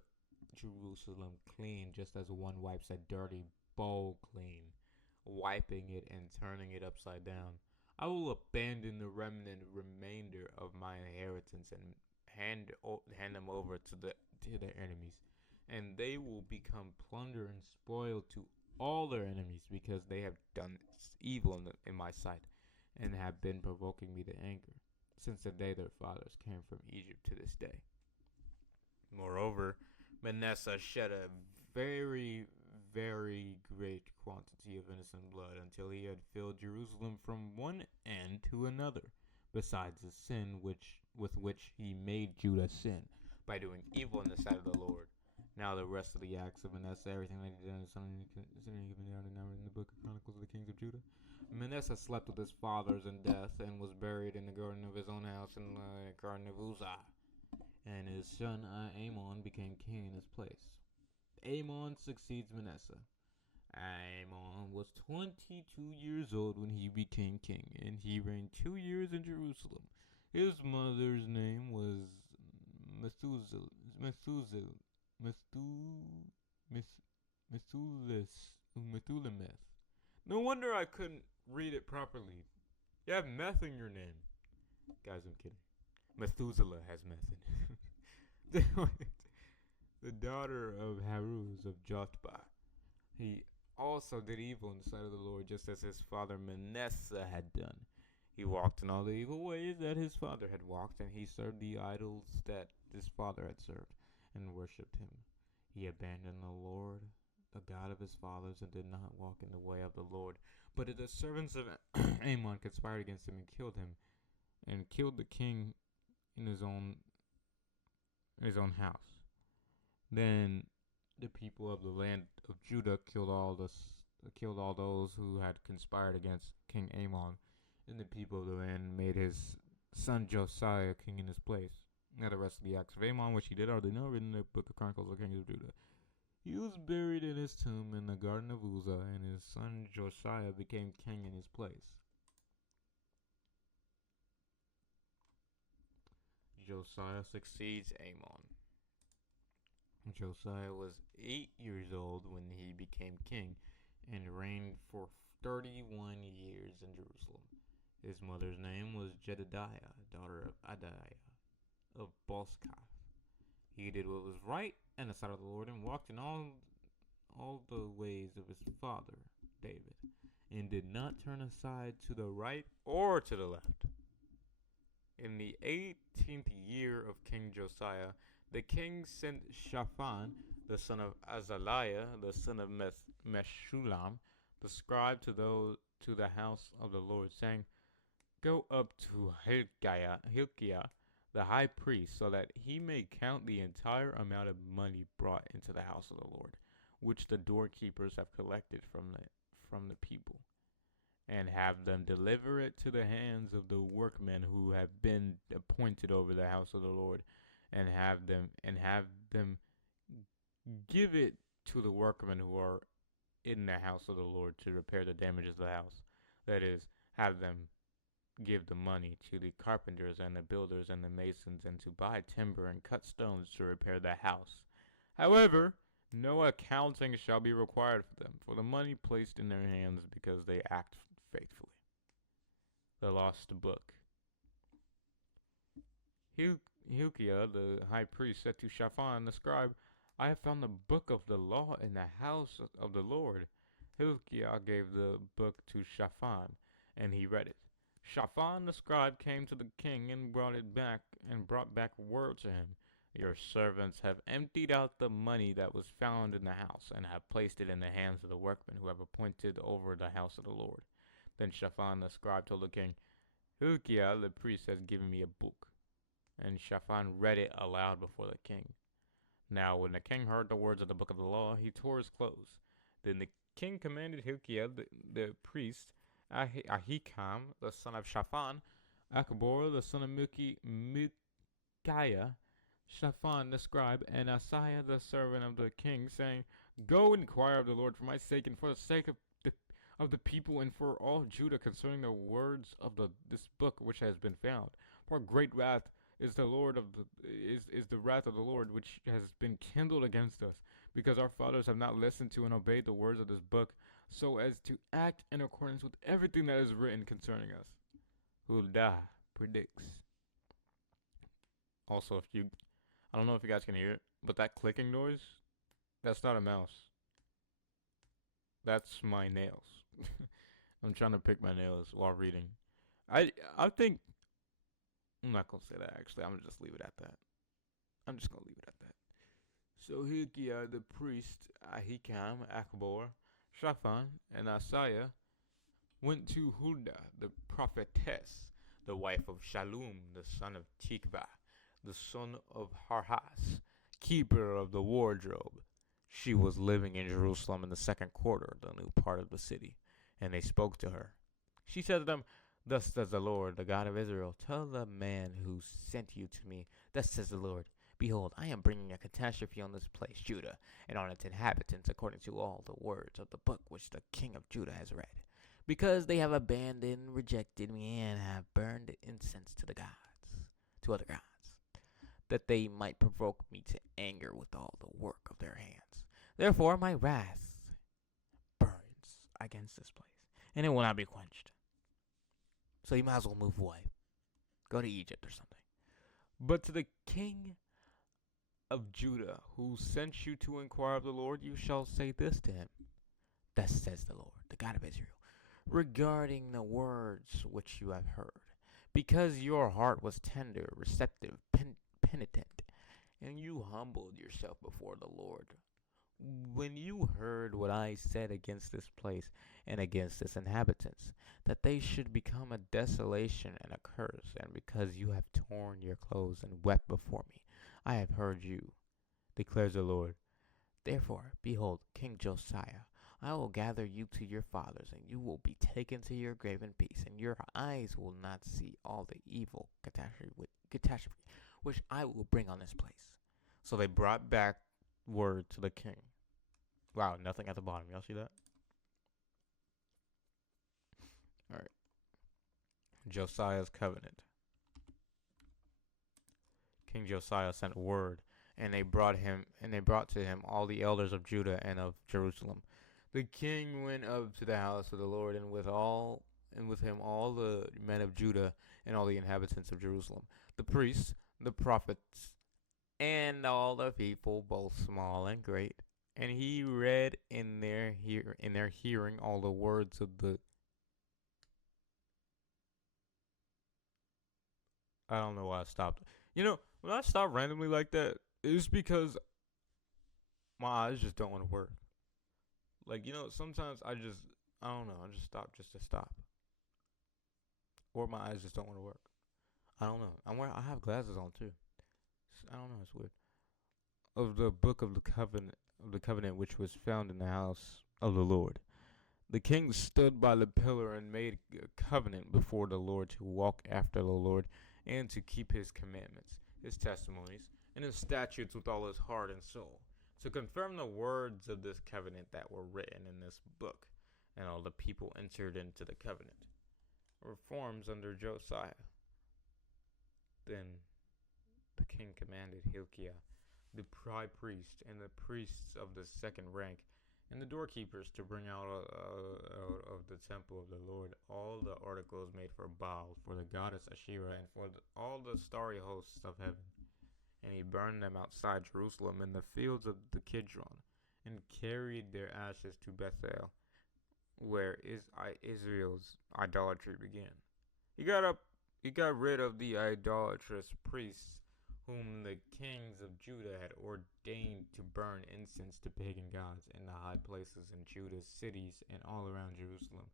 Jerusalem clean, just as one wipes a dirty bowl clean, wiping it and turning it upside down. I will abandon the remainder of my inheritance and hand them over to their enemies, and they will become plunder and spoil to all their enemies, because they have done evil in my sight, and have been provoking me to anger, since the day their fathers came from Egypt to this day. Moreover, Manasseh shed a very, very great quantity of innocent blood, until he had filled Jerusalem from one end to another, besides the sin with which he made Judah sin, by doing evil in the sight of the Lord. Now the rest of the acts of Manasseh, everything that he did, is given down and now in the book of Chronicles of the kings of Judah. Manasseh slept with his fathers in death, and was buried in the garden of his own house in the garden of Uzzah. And his son Amon became king in his place. Amon succeeds Manasseh. Amon was 22 years old when he became king, and he reigned 2 years in Jerusalem. His mother's name was Methuselah. Methuselah. No wonder I couldn't read it properly. You have meth in your name. Guys, I'm kidding. Methuselah has meth in it. The daughter of Haruz of Jotbah. He also did evil in the sight of the Lord, just as his father Manasseh had done. He walked in all the evil ways that his father had walked, and he served the idols that his father had served, and worshipped him. He abandoned the Lord, the God of his fathers, and did not walk in the way of the Lord. But the servants of Amon conspired against him and killed him, and killed the king in his own house. Then the people of the land of Judah killed all those who had conspired against King Amon, and the people of the land made his son Josiah king in his place. Now the rest of the acts of Amon, which he did, are they not written in the book of Chronicles of the kings of Judah. He was buried in his tomb in the garden of Uzzah, and his son Josiah became king in his place. Josiah succeeds Amon. Josiah was 8 years old when he became king, and reigned for 31 years in Jerusalem. His mother's name was Jedidiah, daughter of Adiah of Boskath. He did what was right in the sight of the Lord and walked in all the ways of his father David, and did not turn aside to the right or to the left. In the 18th year of King Josiah, the king sent Shaphan, the son of Azaliah, the son of Meshullam, the scribe, to the house of the Lord, saying, "Go up to Hilkiah, the high priest, so that he may count the entire amount of money brought into the house of the Lord, which the doorkeepers have collected from the people, and have them deliver it to the hands of the workmen who have been appointed over the house of the Lord, and have them give it to the workmen who are in the house of the Lord to repair the damages of the house. That is, have them give the money to the carpenters and the builders and the masons, and to buy timber and cut stones to repair the house. However, no accounting shall be required for them, for the money placed in their hands, because they act faithfully." The lost book. Hilkiah the high priest said to Shaphan the scribe, "I have found the book of the law in the house of the Lord." Hilkiah gave the book to Shaphan, and he read it. Shaphan the scribe came to the king and brought back word to him, "Your servants have emptied out the money that was found in the house, and have placed it in the hands of the workmen who have appointed over the house of the Lord." Then Shaphan the scribe told the king, "Hilkiah the priest has given me a book." And Shaphan read it aloud before the king. Now when the king heard the words of the book of the law, he tore his clothes. Then the king commanded Hilkiah the priest, Ahikam the son of Shaphan, Achbor the son of Micaiah, Shaphan the scribe, and Asaiah the servant of the king, saying, "Go inquire of the Lord for my sake, and for the sake of the people, and for all Judah, concerning the words of this book which has been found. For great wrath is the wrath of the Lord which has been kindled against us, because our fathers have not listened to and obeyed the words of this book, so as to act in accordance with everything that is written concerning us." Huldah predicts. Also, I don't know if you guys can hear it, but that clicking noise, that's not a mouse. That's my nails. I'm trying to pick my nails while reading. I think I'm not gonna say that actually. I'm gonna just leave it at that. I'm just gonna leave it at that. So Hilkiah the priest, Ahikam, Achbor, Shaphan, and Asaiah went to Huldah the prophetess, the wife of Shallum the son of Tikvah, the son of Harhas, keeper of the wardrobe. She was living in Jerusalem in the second quarter, the new part of the city, and they spoke to her. She said to them, "Thus says the Lord, the God of Israel, tell the man who sent you to me, thus says the Lord, behold, I am bringing a catastrophe on this place, Judah, and on its inhabitants, according to all the words of the book which the king of Judah has read, because they have abandoned, rejected me, and have burned incense to other gods, that they might provoke me to anger with all the work of their hands. Therefore my wrath burns against this place, and it will not be quenched. So you might as well move away. Go to Egypt or something. But to the king of Judah, who sent you to inquire of the Lord, you shall say this to him. Thus says the Lord, the God of Israel, regarding the words which you have heard, because your heart was tender, receptive, penitent, and you humbled yourself before the Lord. When you heard what I said against this place and against its inhabitants, that they should become a desolation and a curse, and because you have torn your clothes and wept before me, I have heard you, declares the Lord. Therefore, behold, King Josiah, I will gather you to your fathers, and you will be taken to your grave in peace, and your eyes will not see all the evil catastrophe which I will bring on this place. So they brought back word to the king. Wow, nothing at the bottom. Y'all see that? All right. Josiah's covenant. King Josiah sent word, and they brought to him all the elders of Judah and of Jerusalem. The king went up to the house of the Lord, and with him all the men of Judah and all the inhabitants of Jerusalem, the priests, the prophets, and all the people, both small and great. And he read in their hearing all the words of the. I don't know why I stopped. When I stop randomly like that, it's because my eyes just don't want to work. Like, sometimes I don't know, I just stop just to stop. Or my eyes just don't want to work. I don't know. I have glasses on too. I don't know, it's weird. Of the book of the covenant which was found in the house of the Lord. The king stood by the pillar and made a covenant before the Lord to walk after the Lord and to keep his commandments, his testimonies, and his statutes with all his heart and soul, to confirm the words of this covenant that were written in this book. And all the people entered into the covenant. Reforms under Josiah. Then the king commanded Hilkiah, the high priest, and the priests of the second rank, and the doorkeepers to bring out of the temple of the Lord all the articles made for Baal, for the goddess Asherah, and for all the starry hosts of heaven. And he burned them outside Jerusalem in the fields of the Kidron, and carried their ashes to Bethel, where Israel's idolatry began. He got rid of the idolatrous priests whom the kings of Judah had ordained to burn incense to pagan gods in the high places in Judah's cities and all around Jerusalem.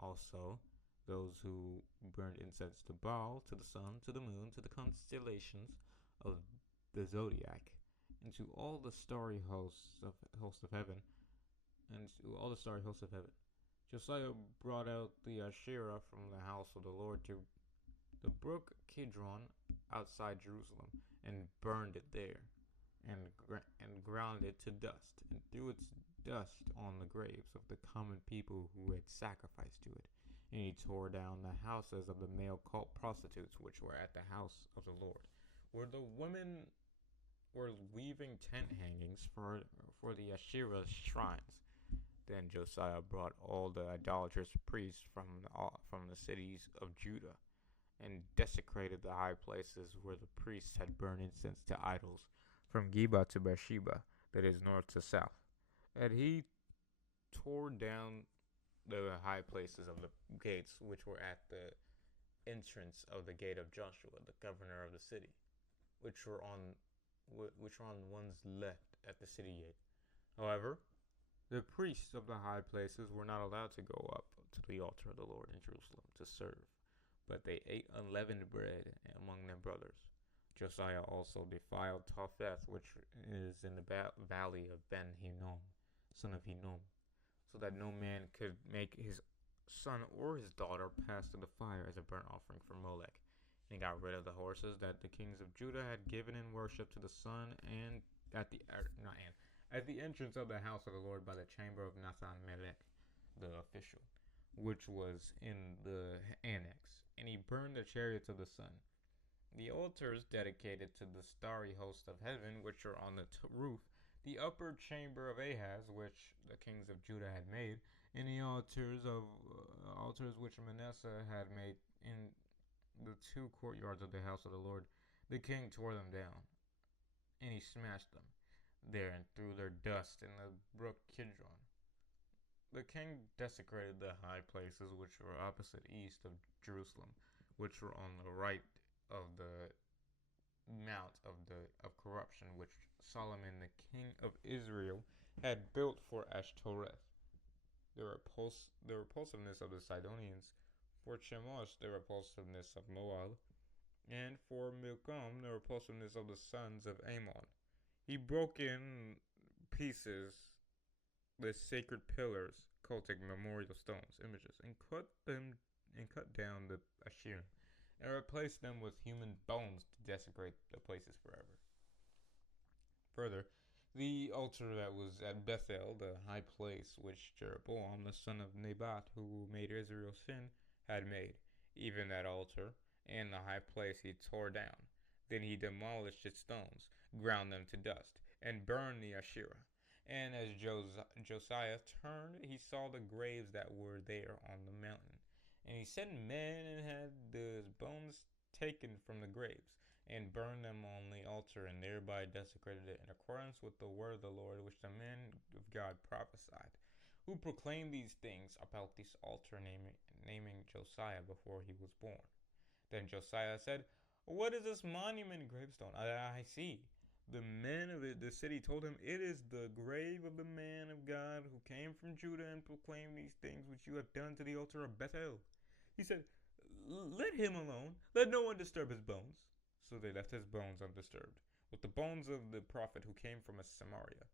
Also, those who burned incense to Baal, to the sun, to the moon, to the constellations of the zodiac, and to all the starry hosts of heaven, and to all the starry hosts of heaven. Josiah brought out the Asherah from the house of the Lord to the brook Kidron outside Jerusalem, and burned it there, and ground it to dust, and threw its dust on the graves of the common people who had sacrificed to it. And he tore down the houses of the male cult prostitutes which were at the house of the Lord, where the women were weaving tent hangings for the Asherah shrines. Then Josiah brought all the idolatrous priests from the cities of Judah, and desecrated the high places where the priests had burned incense to idols, from Geba to Beersheba, that is north to south. And he tore down the high places of the gates which were at the entrance of the gate of Joshua, the governor of the city, which were on one's left at the city gate. However, the priests of the high places were not allowed to go up to the altar of the Lord in Jerusalem to serve, but they ate unleavened bread among their brothers. Josiah also defiled Topheth, which is in the valley of Ben Hinnom, son of Hinnom, so that no man could make his son or his daughter pass through the fire as a burnt offering for Molech. And he got rid of the horses that the kings of Judah had given in worship to the sun, and at the entrance of the house of the Lord by the chamber of Nathan Melech, the official, which was in the annex. And he burned the chariots of the sun. The altars dedicated to the starry host of heaven, which are on the roof, the upper chamber of Ahaz, which the kings of Judah had made, and the altars which Manasseh had made in the two courtyards of the house of the Lord. The king tore them down, and he smashed them there and threw their dust in the brook Kidron. The king desecrated the high places which were opposite east of Jerusalem, which were on the right of the mount of corruption which Solomon the king of Israel had built for Ashtoreth. The repulsiveness of the Sidonians, for Chemosh the repulsiveness of Moab, and for Milcom the repulsiveness of the sons of Ammon. He broke in pieces the sacred pillars, cultic memorial stones, images, and cut down the Asherim, and replaced them with human bones to desecrate the places forever. Further, the altar that was at Bethel, the high place which Jeroboam the son of Nebat, who made Israel sin, had made, even that altar and the high place he tore down. Then he demolished its stones, ground them to dust, and burned the Asherah. And as Josiah turned, he saw the graves that were there on the mountain. And he sent men and had the bones taken from the graves, and burned them on the altar, and thereby desecrated it, in accordance with the word of the Lord, which the man of God prophesied, who proclaimed these things about this altar, naming Josiah before he was born. Then Josiah said, "What is this monument gravestone? I see." The men of the city told him, "It is the grave of the man of God who came from Judah and proclaimed these things which you have done to the altar of Bethel." He said, "Let him alone. Let no one disturb his bones." So they left his bones undisturbed, with the bones of the prophet who came from Samaria.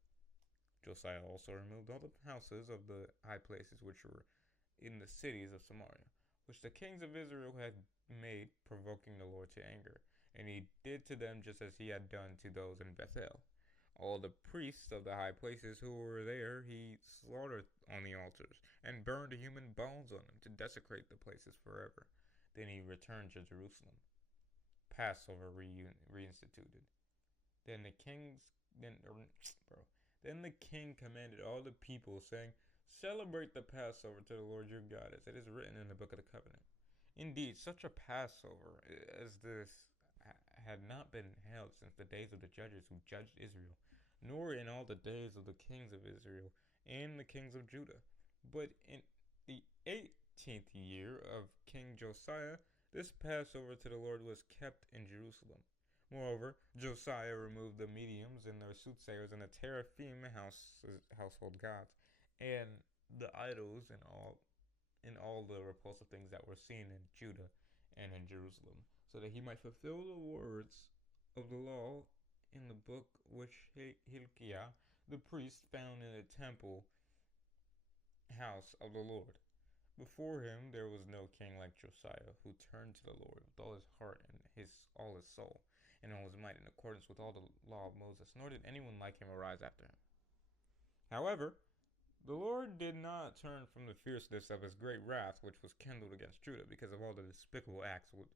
Josiah also removed all the houses of the high places which were in the cities of Samaria, which the kings of Israel had made, provoking the Lord to anger. And he did to them just as he had done to those in Bethel. All the priests of the high places who were there he slaughtered on the altars, and burned human bones on them to desecrate the places forever. Then he returned to Jerusalem. Passover reinstituted. Then the kings then bro. Then the king commanded all the people, saying, "Celebrate the Passover to the Lord your God, as it is written in the book of the covenant." Indeed, such a Passover as this had not been held since the days of the judges who judged Israel, nor in all the days of the kings of Israel and the kings of Judah. But in the 18th year of King Josiah, this Passover to the Lord was kept in Jerusalem. Moreover, Josiah removed the mediums and their soothsayers and the teraphim household gods, and the idols and all the repulsive things that were seen in Judah and in Jerusalem, so that he might fulfill the words of the law in the book which Hilkiah the priest found in the temple house of the Lord. Before him there was no king like Josiah, who turned to the Lord with all his heart and all his soul, and all his might, in accordance with all the law of Moses, nor did anyone like him arise after him. However, the Lord did not turn from the fierceness of his great wrath, which was kindled against Judah, because of all the despicable acts with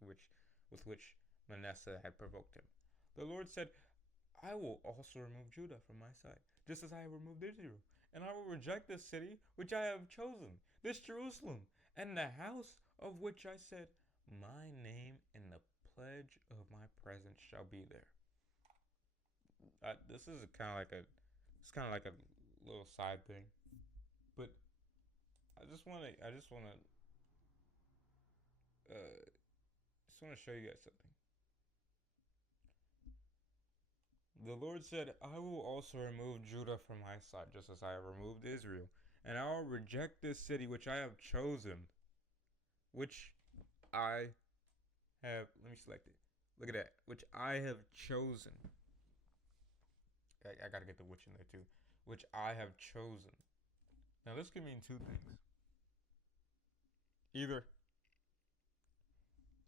which Manasseh had provoked him. The Lord said, "I will also remove Judah from my sight, just as I have removed Israel, and I will reject this city which I have chosen, this Jerusalem, and the house of which I said, my name and the pledge of my presence shall be there." This is it's kind of like a little side thing, but I just want to show you guys something. The Lord said, "I will also remove Judah from my sight, just as I have removed Israel, and I will reject this city which I have chosen, which I have." Let me select it. Look at that. Which I have chosen. I gotta get the which in there too. Which I have chosen. Now this could mean two things. Either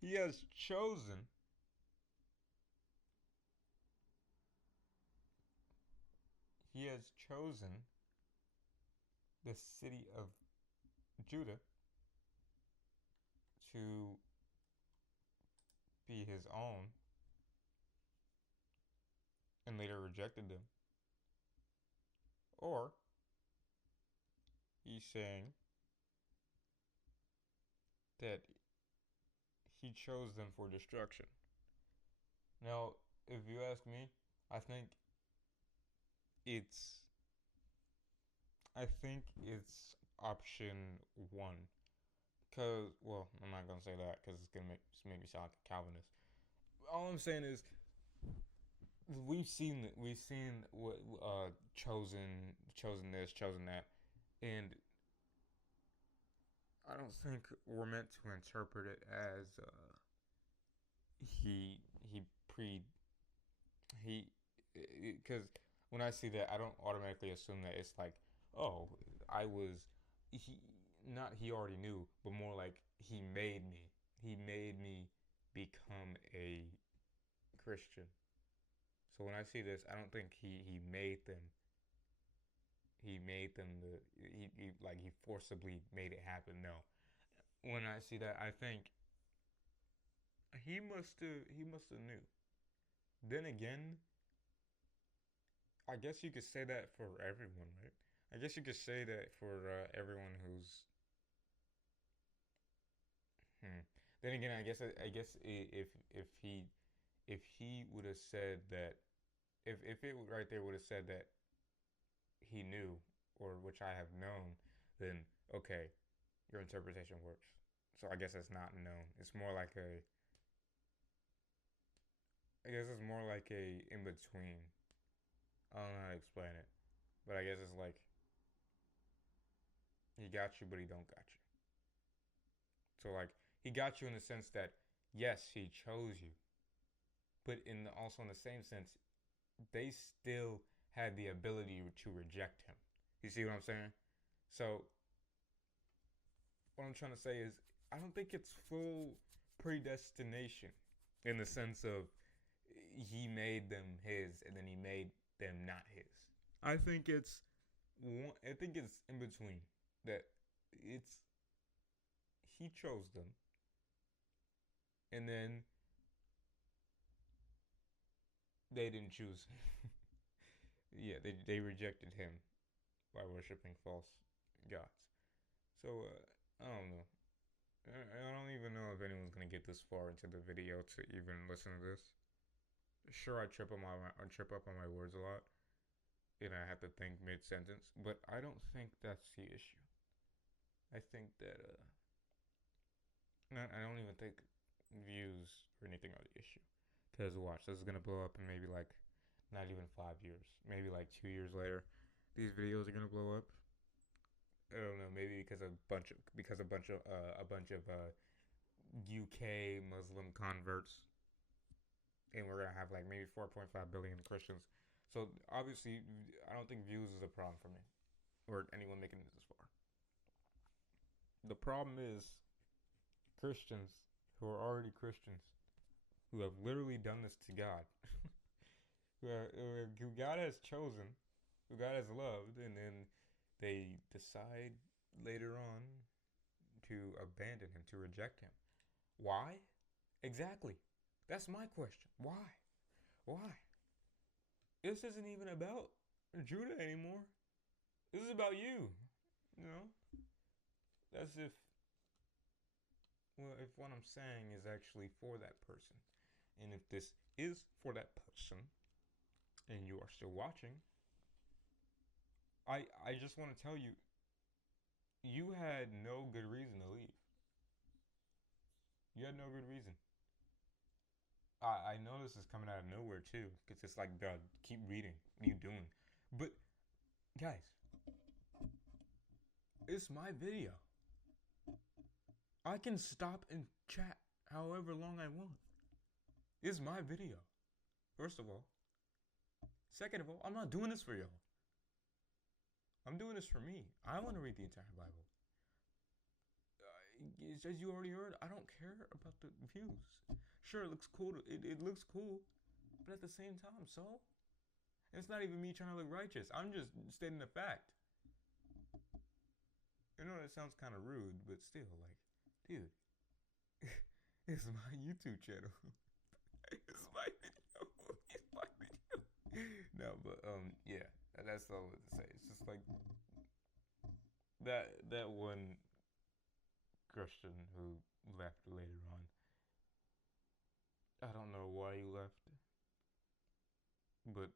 he has chosen the city of Judah to be his own and later rejected them. Or he's saying that he chose them for destruction. Now, if you ask me, I think it's it's option one. Cause, well, I'm not gonna say that because it's gonna make me sound like a Calvinist. All I'm saying is we've seen what chosen this, chosen that, and I don't think we're meant to interpret it as he he pre he because when I see that, I don't automatically assume that it's like, oh, I was he not he already knew, but more like he made me. He made me become a Christian. So when I see this, I don't think he made them. He made them he like he forcibly made it happen. No. When I see that, I think he must have knew. Then again, I guess you could say that for everyone, right? I guess you could say that for everyone who's. Hmm. Then again, I guess if he if he would have said that, if it right there would have said that he knew, or which I have known, then okay, your interpretation works. So I guess it's not known. It's more like a, I guess it's more like a in between. I don't know how to explain it, but I guess it's like he got you, but he don't got you. So like he got you in the sense that yes, he chose you, but in the, also in the same sense, they still had the ability to reject him. You see what I'm saying? So what I'm trying to say is I don't think it's full predestination in the sense of he made them his and then he made them not his. I think it's in between that it's he chose them and then they didn't choose him. Yeah, they rejected him by worshiping false gods. So I don't know. I don't even know if anyone's gonna get this far into the video to even listen to this. Sure, I trip up on my words a lot, and I have to think mid sentence, but I don't think that's the issue. I think that I don't even think views or anything are the issue. Cause watch, this is gonna blow up in maybe like not even 5 years, maybe like 2 years later. These videos are gonna blow up. I don't know, maybe because a bunch of UK Muslim converts, and we're gonna have like maybe 4.5 billion Christians. So obviously, I don't think views is a problem for me or anyone making it this far. The problem is Christians who are already Christians who have literally done this to God, who God has chosen, who God has loved, and then they decide later on to abandon him, to reject him. Why? Exactly. That's my question. Why? Why? This isn't even about Judah anymore. This is about you. You know? That's if what I'm saying is actually for that person. And if this is for that person and you are still watching, I just want to tell you, you had no good reason to leave. You had no good reason. I know this is coming out of nowhere too, because it's like, God, keep reading. What are you doing? But guys, it's my video. I can stop and chat however long I want. It's my video. First of all. Second of all, I'm not doing this for y'all. I'm doing this for me. I want to read the entire Bible. As you already heard, I don't care about the views. Sure, it looks cool. It looks cool, but at the same time, so it's not even me trying to look righteous. I'm just stating the fact. I know that sounds kind of rude, but still, like, dude, it's my YouTube channel. It's my video. It's my video. No, but yeah, that's all I have to say. It's just like that one Christian who left later on. I don't know why he left, but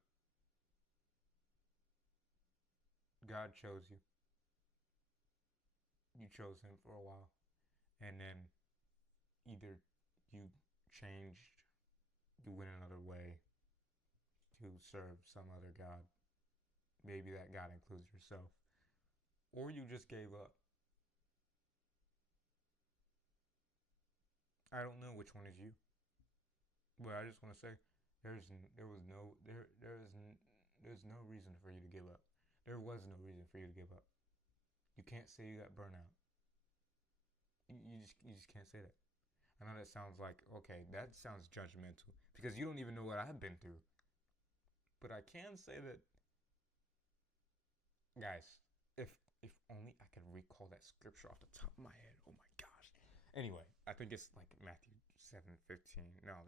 God chose you. You chose him for a while, and then either you changed, you went another way to serve some other God. Maybe that God includes yourself, or you just gave up. I don't know which one is you, but I just want to say there's no reason for you to give up. There was no reason for you to give up. You can't say you got burnout. You just can't say that. I know that sounds like, okay, that sounds judgmental because you don't even know what I've been through. But I can say that, guys, if only I could recall that scripture off the top of my head. Oh my gosh. Anyway, I think it's like Matthew 7:15. No,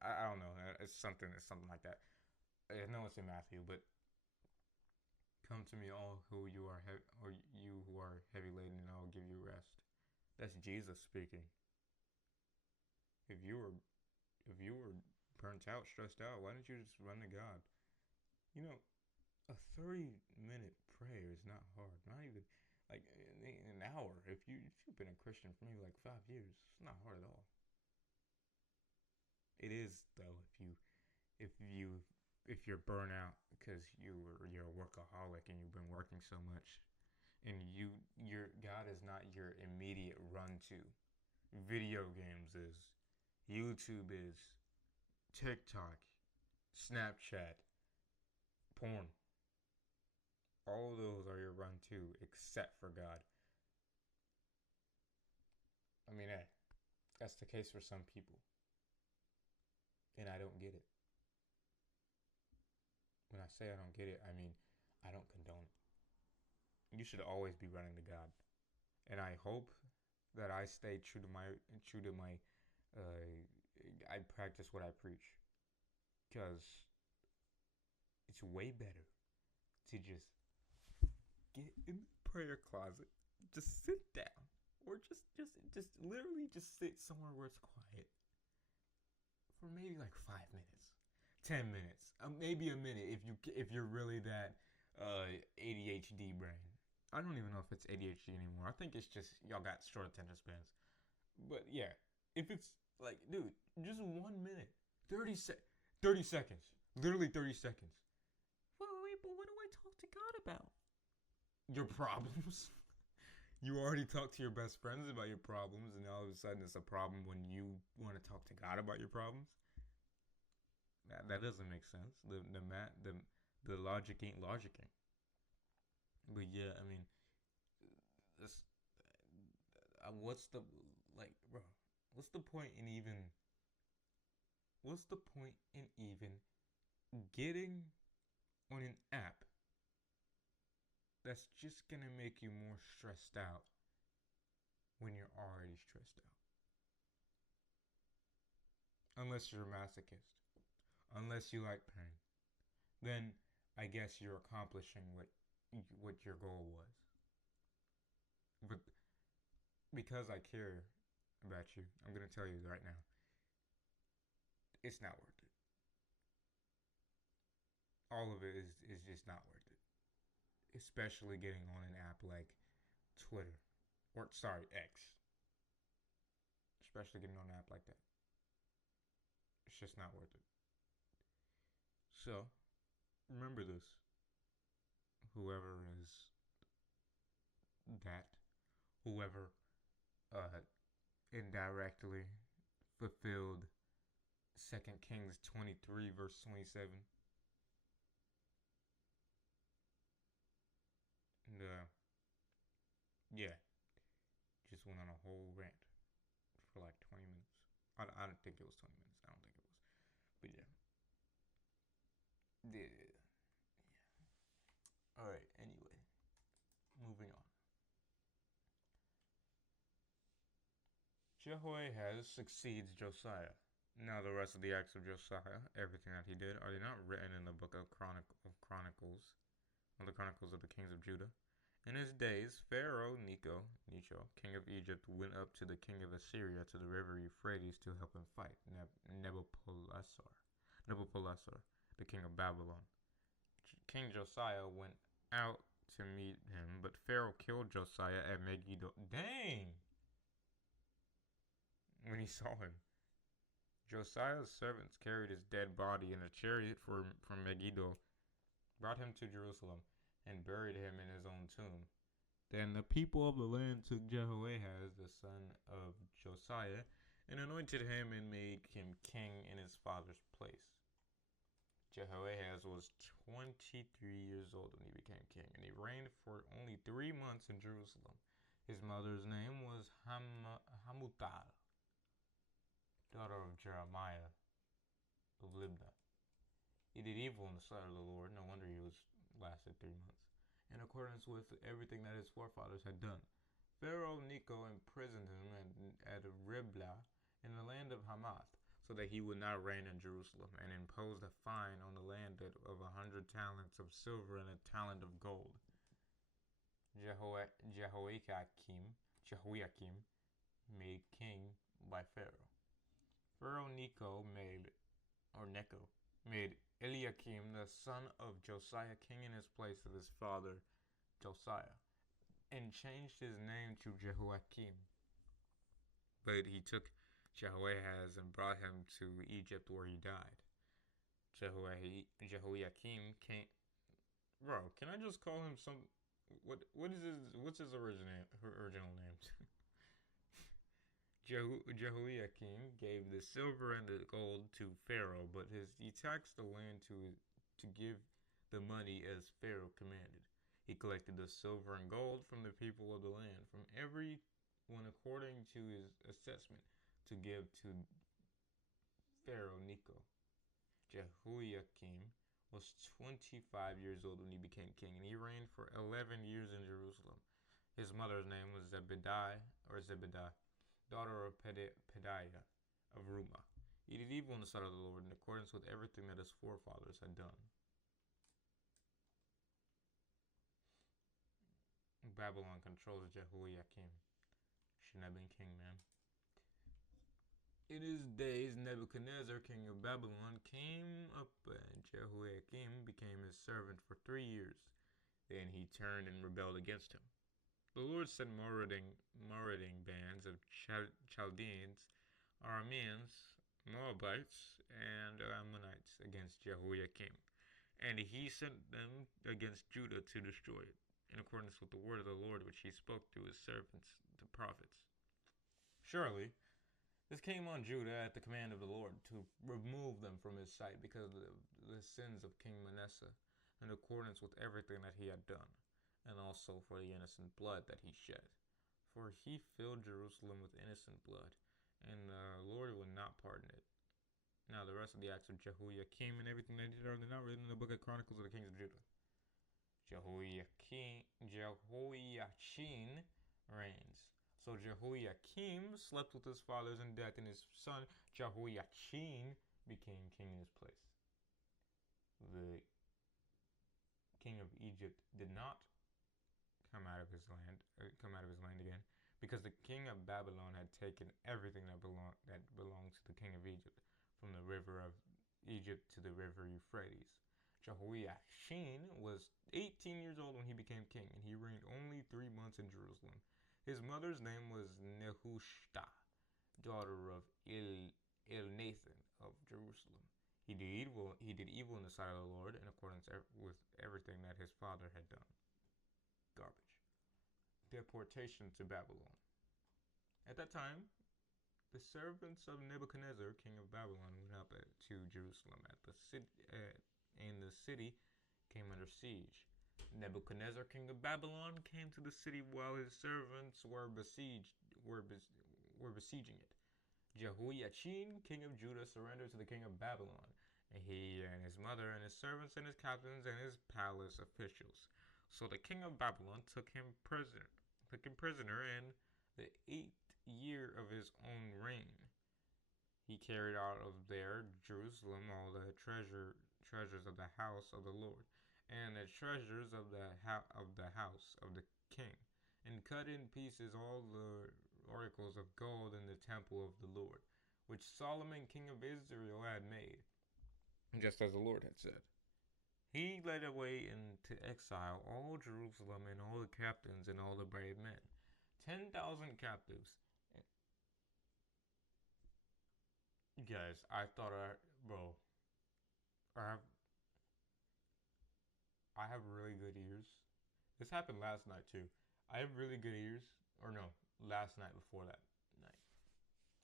I don't know. It's something like that. I know it's in Matthew, but come to me, all who you are you who are heavy laden, and I'll give you rest. That's Jesus speaking. If you were burnt out, stressed out, why don't you just run to God? You know, a 30-minute prayer is not hard. Not even like an hour. If you've been a Christian for maybe like 5 years, it's not hard at all. It is though if you if you're burnt out because you're a workaholic and you've been working so much and your God is not your immediate run to. Video games is, YouTube is, TikTok, Snapchat, porn. All those are your run to except for God. I mean, hey, that's the case for some people. And I don't get it. When I say I don't get it, I mean I don't condone it. You should always be running to God. And I hope that I stay true to my I practice what I preach, because it's way better to just get in the prayer closet, just sit down, or just literally just sit somewhere where it's quiet for maybe like 5 minutes, 10 minutes, maybe a minute if you're really that ADHD brain. I don't even know if it's ADHD anymore. I think it's just y'all got short attention spans. But yeah, if it's like, dude, just 1 minute, 30 seconds, literally 30 seconds. Wait, but what do I talk to God about? Your problems. You already talked to your best friends about your problems, and all of a sudden it's a problem when you want to talk to God about your problems. That doesn't make sense. The logic ain't logicking. But yeah, I mean, this, what's the like, bro? What's the point in even? What's the point in even getting on an app that's just gonna make you more stressed out when you're already stressed out? Unless you're a masochist, unless you like pain, then I guess you're accomplishing what your goal was. But because I care about you, I'm gonna tell you right now, it's not worth it. All of it is just not worth it. Especially getting on an app like Twitter, or sorry, X. Especially getting on an app like that. It's just not worth it. So, remember this. Whoever is that, whoever indirectly fulfilled 2 Kings 23 verse 27. And yeah, just went on a whole rant for like 20 minutes. I don't think it was 20 minutes. I don't think it was. But yeah. Yeah. Alright, anyway. Moving on. Jehoahaz succeeds Josiah. Now the rest of the acts of Josiah, everything that he did, are they not written in the book of Chronicles, or the Chronicles of the Kings of Judah? In his days, Pharaoh Necho, king of Egypt, went up to the king of Assyria to the river Euphrates to help him fight Nabopolassar, the king of Babylon. King Josiah went out to meet him, but Pharaoh killed Josiah at Megiddo. Dang! When he saw him. Josiah's servants carried his dead body in a chariot from Megiddo, brought him to Jerusalem, and buried him in his own tomb. Then the people of the land took Jehoahaz, the son of Josiah, and anointed him and made him king in his father's place. Jehoahaz was 23 years old when he became king, and he reigned for only 3 months in Jerusalem. His mother's name was Hamutal, daughter of Jeremiah of Libnah. He did evil in the sight of the Lord. No wonder he lasted 3 months, in accordance with everything that his forefathers had done. Pharaoh Necho imprisoned him at Riblah in the land of Hamath, so that he would not reign in Jerusalem, and imposed a fine on the land of 100 talents of silver and a talent of gold. Jehoiakim made king by Pharaoh. Pharaoh Necho made or Necho, made Eliakim, the son of Josiah, king in his place of his father Josiah, and changed his name to Jehoiakim. But he took Jehoahaz and brought him to Egypt, where he died. Jehoiakim came. Bro, can I just call him some? What is his? What's his original name? Jehoiakim gave the silver and the gold to Pharaoh, but he taxed the land to give the money as Pharaoh commanded. He collected the silver and gold from the people of the land, from everyone according to his assessment, to give to Pharaoh Necho. Jehoiakim was 25 years old when he became king, and he reigned for 11 years in Jerusalem. His mother's name was Zebedah, daughter of Pedaiah of Rumah. He did evil in the sight of the Lord in accordance with everything that his forefathers had done. Babylon controls Jehoiakim. Shouldn't have been king, man. In his days, Nebuchadnezzar, king of Babylon, came up, and Jehoiakim became his servant for 3 years. Then he turned and rebelled against him. The Lord sent marauding bands of Chaldeans, Arameans, Moabites, and Ammonites against Jehoiakim, and he sent them against Judah to destroy it, in accordance with the word of the Lord which he spoke through his servants, the prophets. Surely, this came on Judah at the command of the Lord to remove them from his sight because of the sins of King Manasseh, in accordance with everything that he had done, and also for the innocent blood that he shed. For he filled Jerusalem with innocent blood, and the Lord would not pardon it. Now the rest of the acts of Jehoiakim and everything that he did are not written in the book of Chronicles of the kings of Judah. Jehoiachin reigns. So Jehoiakim slept with his fathers in death, and his son Jehoiachin became king in his place. The king of Egypt did not come out of his land again, because the king of Babylon had taken everything that belonged to the king of Egypt, from the river of Egypt to the river Euphrates. Jehoiachin was 18 years old when he became king, and he reigned only 3 months in Jerusalem. His mother's name was Nehushta, daughter of Elnathan of Jerusalem. He did evil in the sight of the Lord, in accordance with everything that his father had done. Garbage. Deportation to Babylon. At that time, the servants of Nebuchadnezzar, king of Babylon, went up to Jerusalem, and the city came under siege. Nebuchadnezzar, king of Babylon, came to the city while his servants were besieging it. Jehoiachin, king of Judah, surrendered to the king of Babylon, and he and his mother and his servants and his captains and his palace officials. So the king of Babylon took him prisoner in the 8th year of his own reign. He carried out of Jerusalem all the treasures of the house of the Lord, and the treasures of the house of the king, and cut in pieces all the articles of gold in the temple of the Lord, which Solomon king of Israel had made, just as the Lord had said. He led away into exile all Jerusalem and all the captains and all the brave men, 10,000 captives. Guys, I thought I have really good ears. This happened last night too. I have really good ears. Or no, last night before that night.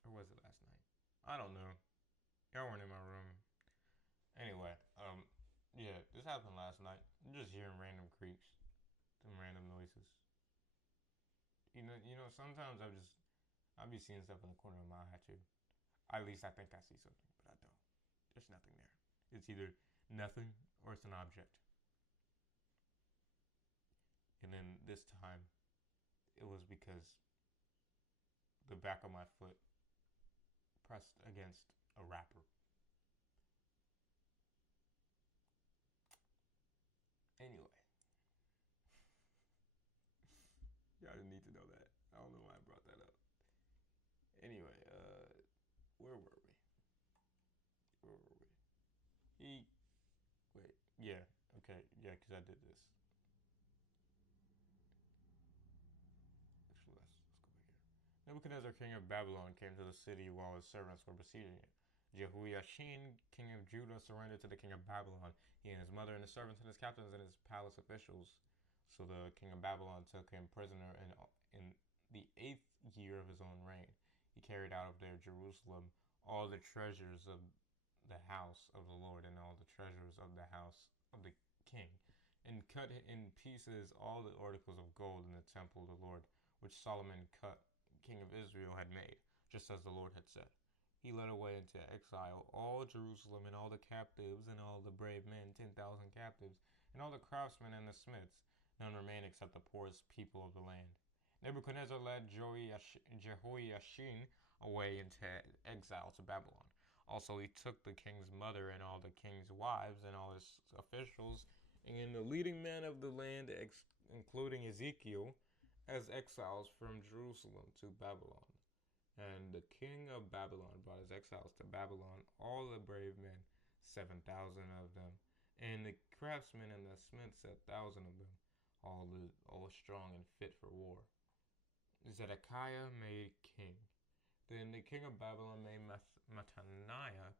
Or was it last night? I don't know. Y'all weren't in my room. Anyway, yeah, this happened last night. I'm just hearing random creaks, some random noises. You know, sometimes I'll be seeing stuff in the corner of my eye too. At least I think I see something, but I don't. There's nothing there. It's either nothing or it's an object. And then this time, it was because the back of my foot pressed against a wrapper. Anyway. Y'all didn't need to know that. I don't know why I brought that up. Anyway, where were we? Okay, yeah, because I did this. Actually, let's go back here. Nebuchadnezzar, king of Babylon, came to the city while his servants were besieging it. Jehoiachin, king of Judah, surrendered to the king of Babylon, he and his mother and his servants and his captains and his palace officials. So the king of Babylon took him prisoner in the 8th year of his own reign. He carried out of there Jerusalem all the treasures of the house of the Lord and all the treasures of the house of the king, and cut in pieces all the articles of gold in the temple of the Lord, which Solomon cut, king of Israel, had made, just as the Lord had said. He led away into exile all Jerusalem and all the captives and all the brave men, 10,000 captives, and all the craftsmen and the smiths. None remained except the poorest people of the land. Nebuchadnezzar led Jehoiachin away into exile to Babylon. Also, he took the king's mother and all the king's wives and all his officials and the leading men of the land, including Ezekiel, as exiles from Jerusalem to Babylon. And the king of Babylon brought his exiles to Babylon, all the brave men, 7,000 of them, and the craftsmen and the smiths, 1,000 of them, all strong and fit for war. Zedekiah made king. Then the king of Babylon made Mattaniah,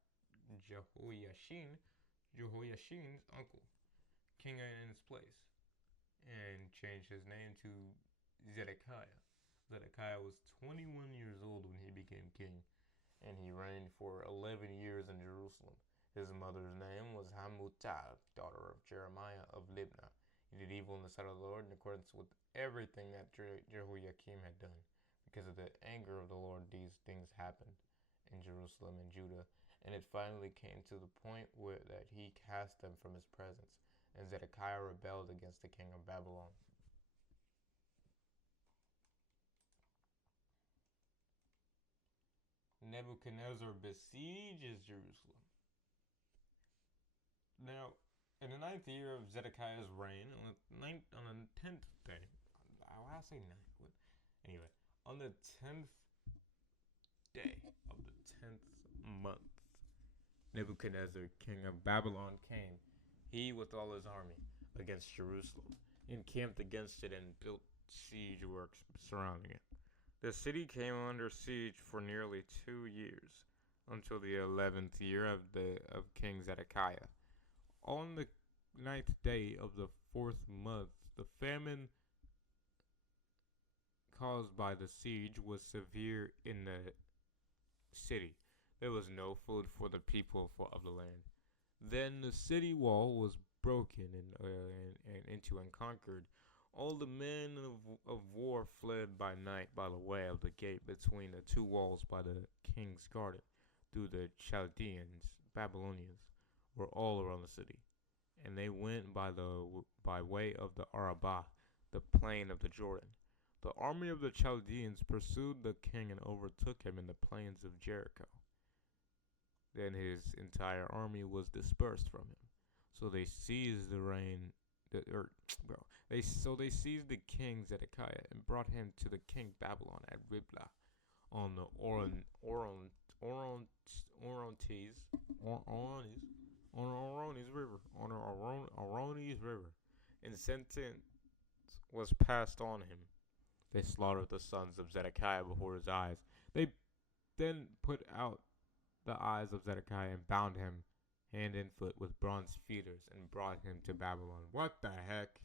Jehoiachin's uncle, king in his place, and changed his name to Zedekiah. Zedekiah was 21 years old when he became king, and he reigned for 11 years in Jerusalem. His mother's name was Hamutal, daughter of Jeremiah of Libnah. He did evil in the sight of the Lord in accordance with everything that Jehoiakim had done. Because of the anger of the Lord, these things happened in Jerusalem and Judah, and it finally came to the point that he cast them from his presence, and Zedekiah rebelled against the king of Babylon. Nebuchadnezzar besieges Jerusalem. Now, in the 9th year of Zedekiah's reign, on the 10th day, I say 9th. Anyway, on the 10th day of the 10th month, Nebuchadnezzar, king of Babylon, came, he with all his army, against Jerusalem, encamped against it and built siege works surrounding it. The city came under siege for nearly 2 years, until the 11th year of King Zedekiah. On the 9th day of the 4th month, the famine caused by the siege was severe in the city. There was no food for the people of the land. Then the city wall was broken and into and conquered. All the men of war fled by night by the way of the gate between the two walls by the king's garden, through the Chaldeans, Babylonians, were all around the city, and they went by way of the Arabah, the plain of the Jordan. The army of the Chaldeans pursued the king and overtook him in the plains of Jericho. Then his entire army was dispersed from him. So they seized they seized the king Zedekiah and brought him to the king Babylon at Riblah on the Oronis River, and sentence was passed on him. They slaughtered the sons of Zedekiah before his eyes. They then put out the eyes of Zedekiah and bound him hand and foot with bronze fetters and brought him to Babylon. What the heck?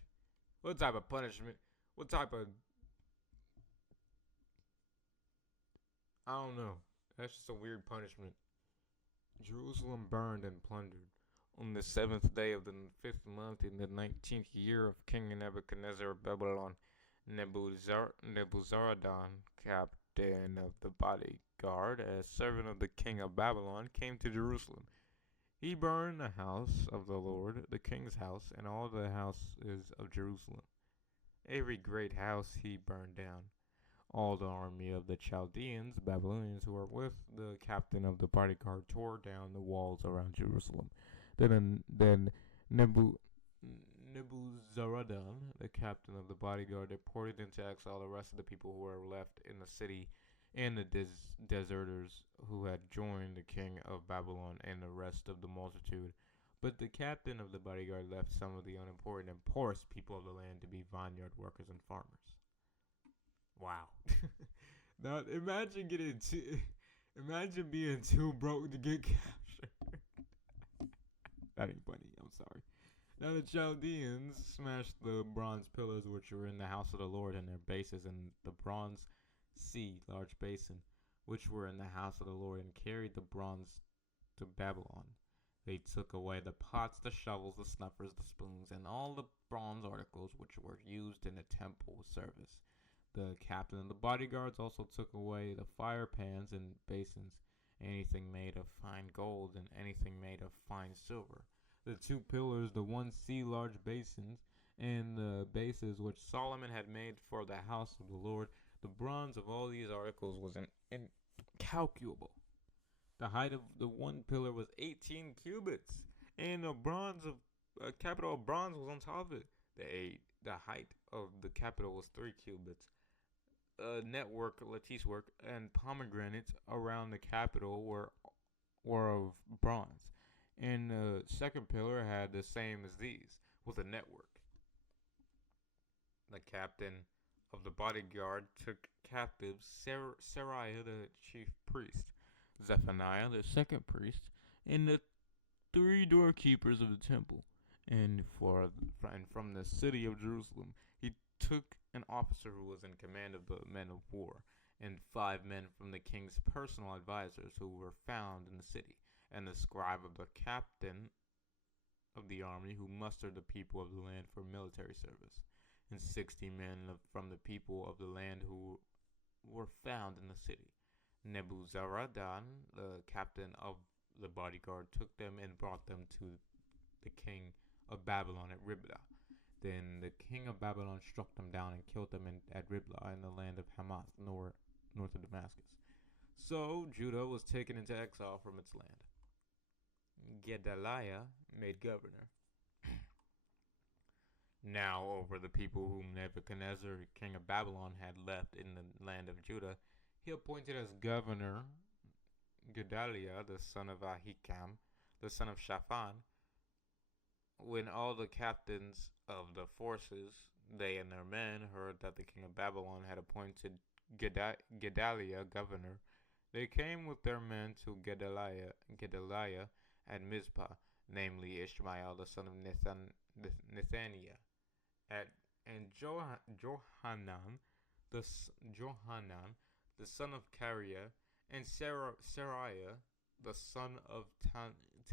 What type of punishment? What type of... I don't know. That's just a weird punishment. Jerusalem burned and plundered. On the 7th day of the 5th month in the 19th year of King Nebuchadnezzar of Babylon, Nebuzaradan, captain of the bodyguard, a servant of the king of Babylon, came to Jerusalem. He burned the house of the Lord, the king's house, and all the houses of Jerusalem. Every great house he burned down. All the army of the Chaldeans, Babylonians, who were with the captain of the bodyguard, tore down the walls around Jerusalem. Then Nebuzaradan, the captain of the bodyguard, deported into exile the rest of the people who were left in the city, and the deserters who had joined the king of Babylon, and the rest of the multitude. But the captain of the bodyguard left some of the unimportant and poorest people of the land to be vineyard workers and farmers. Wow. Now imagine being too broke to get captured. That ain't funny. I'm sorry. Now the Chaldeans smashed the bronze pillars which were in the house of the Lord and their bases, and the bronze sea, large basin, which were in the house of the Lord, and carried the bronze to Babylon. They took away the pots, the shovels, the snuffers, the spoons, and all the bronze articles which were used in the temple service. The captain and the bodyguards also took away the fire pans and basins, anything made of fine gold and anything made of fine silver. The two pillars, the one sea large basins, and the bases which Solomon had made for the house of the Lord, the bronze of all these articles was incalculable. The height of the one pillar was 18 cubits, and a capital of bronze was on top of it. The height of the capital was 3 cubits. Lattice work, and pomegranates around the capital were of bronze. And the second pillar had the same as these, with a network. The captain of the bodyguard took captive Seraiah the chief priest, Zephaniah the second priest, and the 3 doorkeepers of the temple. And from the city of Jerusalem he took an officer who was in command of the men of war, and 5 men from the king's personal advisors who were found in the city, and the scribe of the captain of the army who mustered the people of the land for military service, and 60 men from the people of the land who were found in the city. Nebuzaradan, the captain of the bodyguard, took them and brought them to the king of Babylon at Riblah. Then the king of Babylon struck them down and killed them at Riblah in the land of Hamath, north of Damascus. So Judah was taken into exile from its land. Gedaliah made governor. Now over the people whom Nebuchadnezzar, king of Babylon, had left in the land of Judah, he appointed as governor Gedaliah, the son of Ahikam, the son of Shaphan. When all the captains of the forces, they and their men, heard that the king of Babylon had appointed Gedaliah governor, they came with their men to Gedaliah at Mizpah, namely Ishmael the son of Nethaniah, and Johanan the son of Kareah, and Seraiah the son of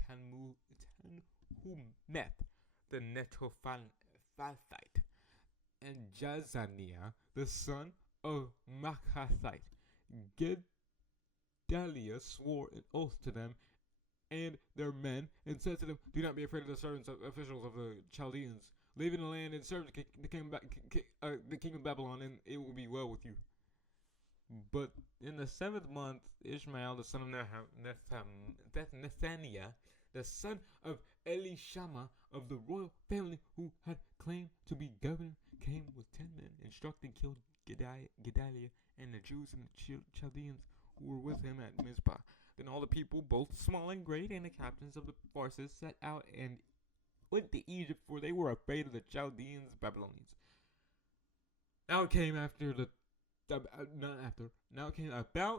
Tanhumeth the Netophathite, and Jazaniah the son of Makathite. Gedaliah swore an oath to them and their men, and said to them, "Do not be afraid of the servants of officials of the Chaldeans. Live in the land and serve the king of Babylon, and it will be well with you." But in the 7th month, Ishmael the son of Nethaniah, the son of Elishama of the royal family who had claimed to be governor, came with 10 men and struck and killed Gedaliah and the Jews and the Chaldeans who were with him at Mizpah. Then all the people, both small and great, and the captains of the forces set out and went to Egypt, for they were afraid of the Chaldeans, Babylonians. Now it came about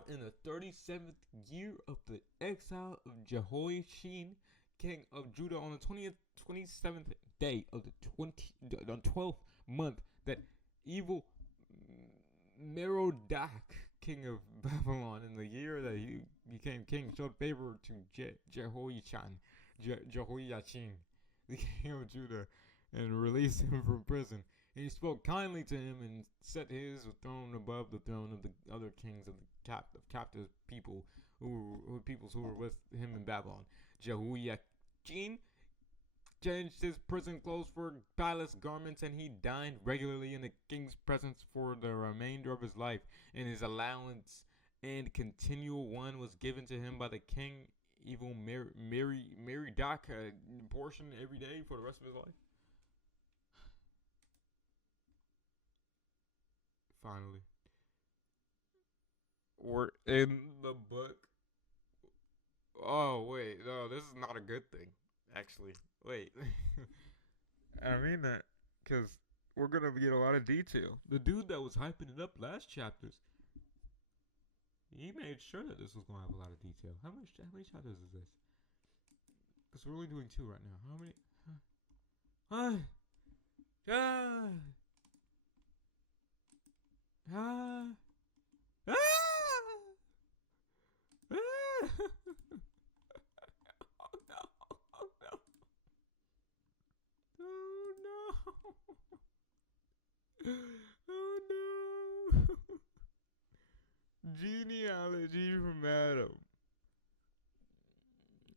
in the 37th year of the exile of Jehoiachin, king of Judah, on the 27th day of the 12th month, that evil Merodach, king of Babylon, in the year that he became king, showed favor to Jehoiachin, the king of Judah, and released him from prison. And he spoke kindly to him and set his throne above the throne of the other kings of the captive people who were with him in Babylon. Jehoiachin changed his prison clothes for palace garments, and he dined regularly in the king's presence for the remainder of his life. And his allowance and continual one was given to him by the king, evil Merodach, a portion every day for the rest of his life. Finally, we're in the book. Oh wait, no, this is not a good thing. Actually, wait. I mean that because we're gonna get a lot of detail. The dude that was hyping it up last chapters, he made sure that this was gonna have a lot of detail. How many chapters is this? Because we're only doing 2 right now. How many? Ah, ah, ah, ah, ah. Oh no! Oh no! Oh no! Oh no! Genealogy from Adam.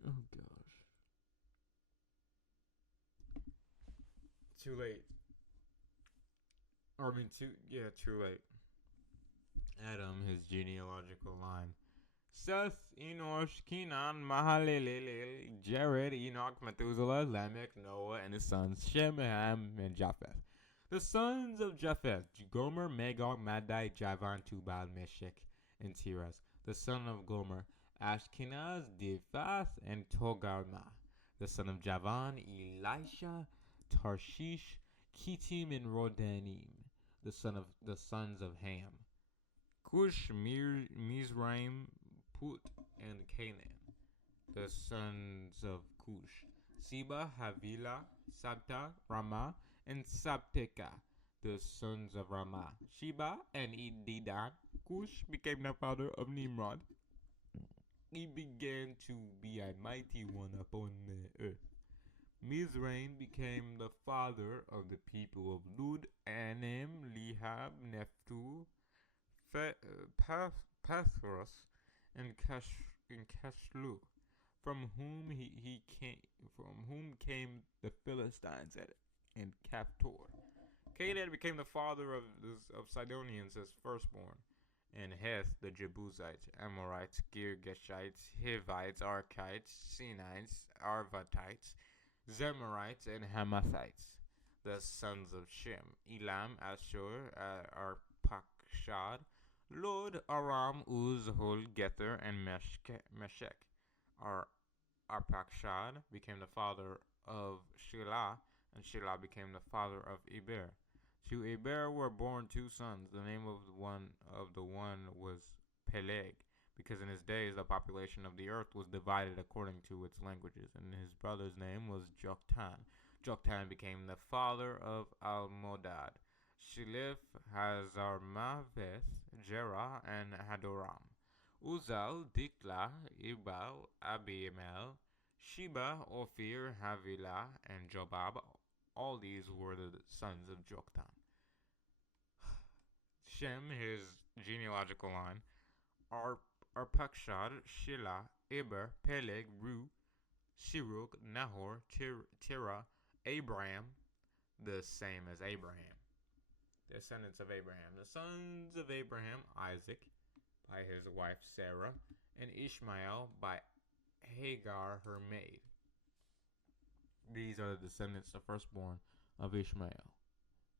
Oh gosh. Too late. Or I mean, too late. Adam, his genealogical line. Seth, Enosh, Kenan, Mahalalel, Jared, Enoch, Methuselah, Lamech, Noah, and his sons Shem, Ham, and Japheth. The sons of Japheth: Gomer, Magog, Madai, Javan, Tubal, Meshech, and Tiras. The son of Gomer: Ashkenaz, Diphath, and Togarmah. The son of Javan: Elisha, Tarshish, Kittim, and Rodanim. The sons of Ham: Cush, Mizraim, Put, and Canaan. The sons of Cush: Seba, Havilah, Sabta, Ramah, and Sabteka. The sons of Ramah: Sheba and Dedan. Cush became the father of Nimrod. He began to be a mighty one upon the earth. Mizraim became the father of the people of Lud, Anim, Lehab, Nephtu, Pathros, and Cashlu, from whom came the Philistines and Captor. Canaan became the father of Sidonians as firstborn, and Heth the Jebusites, Amorites, Girgashites, Hivites, Archites, Sinites, Arvatites, Zemarites, and Hamathites. The sons of Shem: Elam, Ashur, Arpachshad, Lod, Aram, Uz, Hul, Gether, and Meshech. Arpachshad became the father of Shelah, and Shelah became the father of Eber. To Eber were born 2 sons. The name of the one was Peleg, because in his days the population of the earth was divided according to its languages, and his brother's name was Joktan. Joktan became the father of Almodad, Shilif, Hazarmaveth, Jerah, and Hadoram. Uzal, Dikla, Ibal, Abimelech, Sheba, Ophir, Havilah, and Jobab. All these were the sons of Joktan. Shem, his genealogical line: Arpachshad, Shelah, Eber, Peleg, Ru, Shiruk, Nahor, Terah, Abraham, the same as Abraham. Descendants of Abraham: the sons of Abraham: Isaac, by his wife Sarah, and Ishmael by Hagar, her maid. These are the descendants, the firstborn of Ishmael: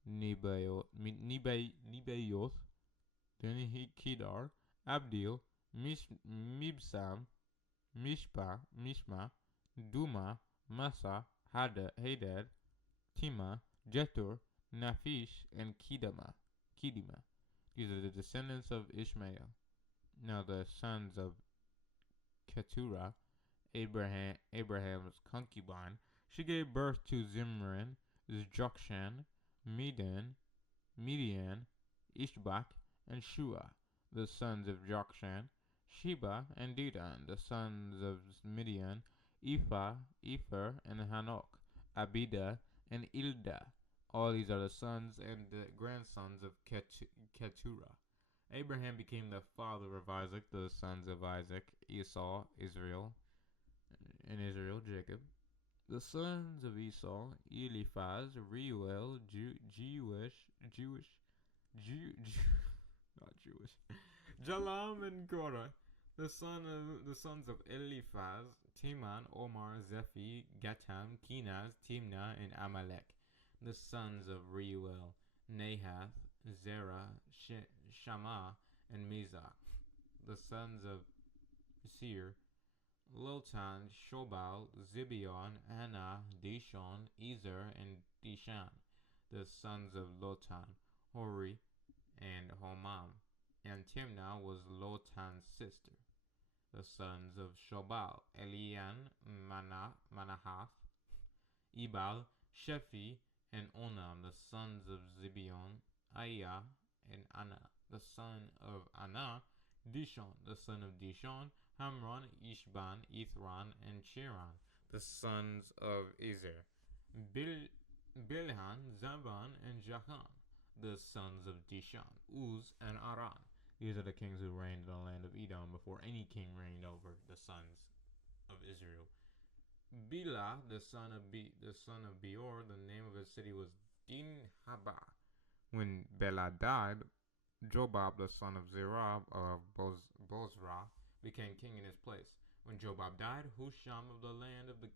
Nebaioth, then Kedar, Abdil, Mibsam, Mishma, Duma, Massa, Hadad, Tima, Jethur, Naphish, and Kedima. These are the descendants of Ishmael. Now the sons of Keturah, Abraham's concubine, she gave birth to Zimran, Jokshan, Midian, Ishbak, and Shua. The sons of Jokshan: Sheba and Dedan. The sons of Midian: Ephah, Epher, and Hanok, Abida, and Ilda. All these are the sons and the grandsons of Keturah. Abraham became the father of Isaac. The sons of Isaac: Esau, Israel, Jacob. The sons of Esau: Eliphaz, Reuel, not Jewish, Jalam, and Korah. The sons of Eliphaz: Teman, Omar, Zephi, Gatam, Kenaz, Timnah, and Amalek. The sons of Reuel: Nahath, Zerah, Shammah, and Mizah. The sons of Seir: Lotan, Shobal, Zibeon, Anna, Dishon, Ezer, and Dishan, the sons of Lotan, Hori, and Homam. And Timnah was Lotan's sister. The sons of Shobal, Elian, Manahath, Ebal, Shephi, and Onam, the sons of Zibeon, Aiah, and Anna, the son of Anna, Dishon, the son of Dishon, Hamron, Ishban, Ithran, and Chiran, the sons of Ezer, Bilhan, Zaban, and Jachan, the sons of Dishan, Uz, and Aran. These are the kings who reigned in the land of Edom before any king reigned over the sons of Israel. Bela, the son of Beor, the name of his city was Dinhabah. When Bela died, Jobab, the son of Zerah of Bozrah, became king in his place. When Jobab died, Husham of the land of the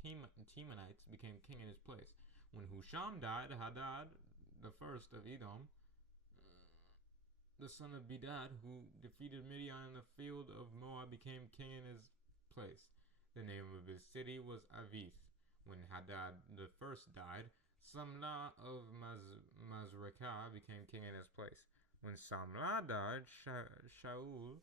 Temanites became king in his place. When Husham died, Hadad, the first of Edom, the son of Bedad, who defeated Midian in the field of Moab, became king in his place. The name of his city was Avith. When Hadad the first died, Samlah of Mazrekah became king in his place. When Samlah died, Shaul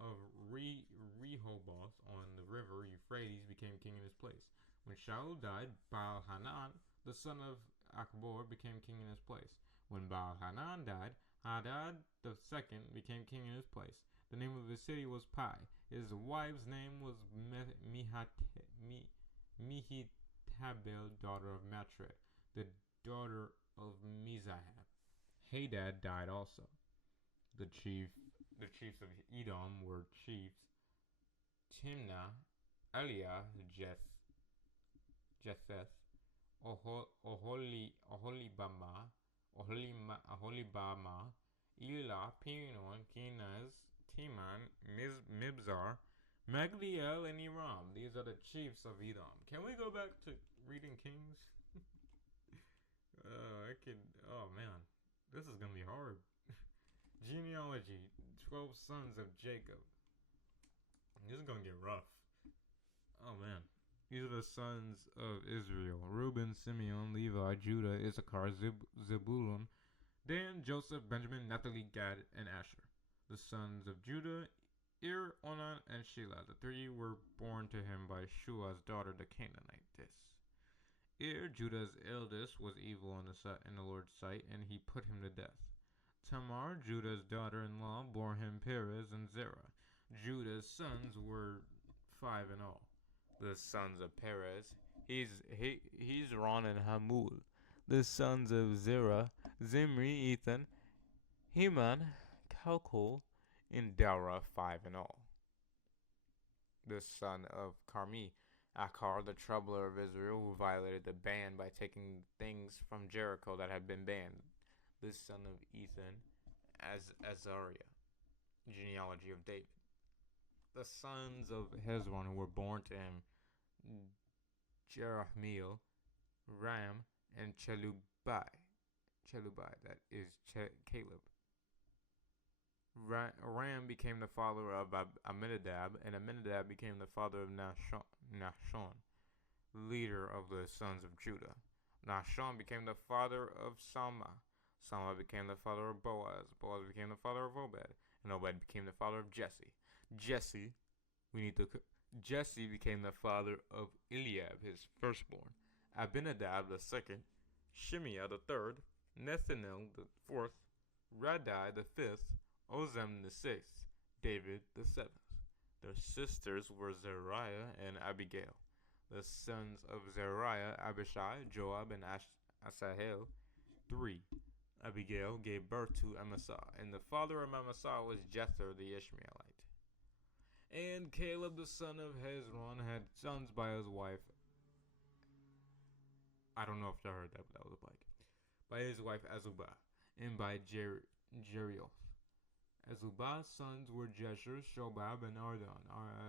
of Rehoboth on the river Euphrates became king in his place. When Shaul died, Baal-Hanan, the son of Akbor, became king in his place. When Baal-Hanan died, Hadad the second became king in his place. The name of his city was Pai. His wife's name was Mehetabel, daughter of Matre, the daughter of Mizahab. Hadad died also. The chiefs of Edom were chiefs Timnah, Eliah, Jetheth, Oholibama, Elah, Pinon, Kenaz, Teman, Mibzar, Magdiel, and Iram. These are the chiefs of Edom. Can we go back to reading Kings? Oh man, this is gonna be hard. Genealogy, 12 sons of Jacob. This is gonna get rough. Oh man. These are the sons of Israel: Reuben, Simeon, Levi, Judah, Issachar, Zebulun, Dan, Joseph, Benjamin, Naphtali, Gad, and Asher. The sons of Judah: Onan, and Shelah. The three were born to him by Shua's daughter, the Canaanitess. Judah's eldest, was evil in the Lord's sight, and he put him to death. Tamar, Judah's daughter-in-law, bore him Perez and Zerah. Judah's sons were 5 in all. The sons of Perez, Hezron and Hamul. The sons of Zerah, Zimri, Ethan, Heman, Calcol, and Dara, 5 in all. The son of Carmi, Achar, the troubler of Israel, who violated the ban by taking things from Jericho that had been banned. The son of Ethan, Azariah. Genealogy of David. The sons of Hezron who were born to him: Jerahmeel, Ram, and Chelubai. That is Caleb. Ram became the father of Aminadab, and Aminadab became the father of Nahshon, leader of the sons of Judah. Nahshon became the father of Salma. Salma became the father of Boaz. Boaz became the father of Obed, and Obed became the father of Jesse. Jesse became the father of Eliab, his firstborn. Abinadab the second, Shimea the third, Nethanel the fourth, Radai the fifth, Ozem the sixth, David the seventh. Their sisters were Zariah and Abigail. The sons of Zariah: Abishai, Joab, and Asahel. 3. Abigail gave birth to Amasa, and the father of Amasa was Jether the Ishmaelite. And Caleb the son of Hezron had sons by his wife. I don't know if you heard that, but that was a blank. By his wife Azubah, and by Jerioth. Azubah's sons were Jeshur, Shobab, and Ardon.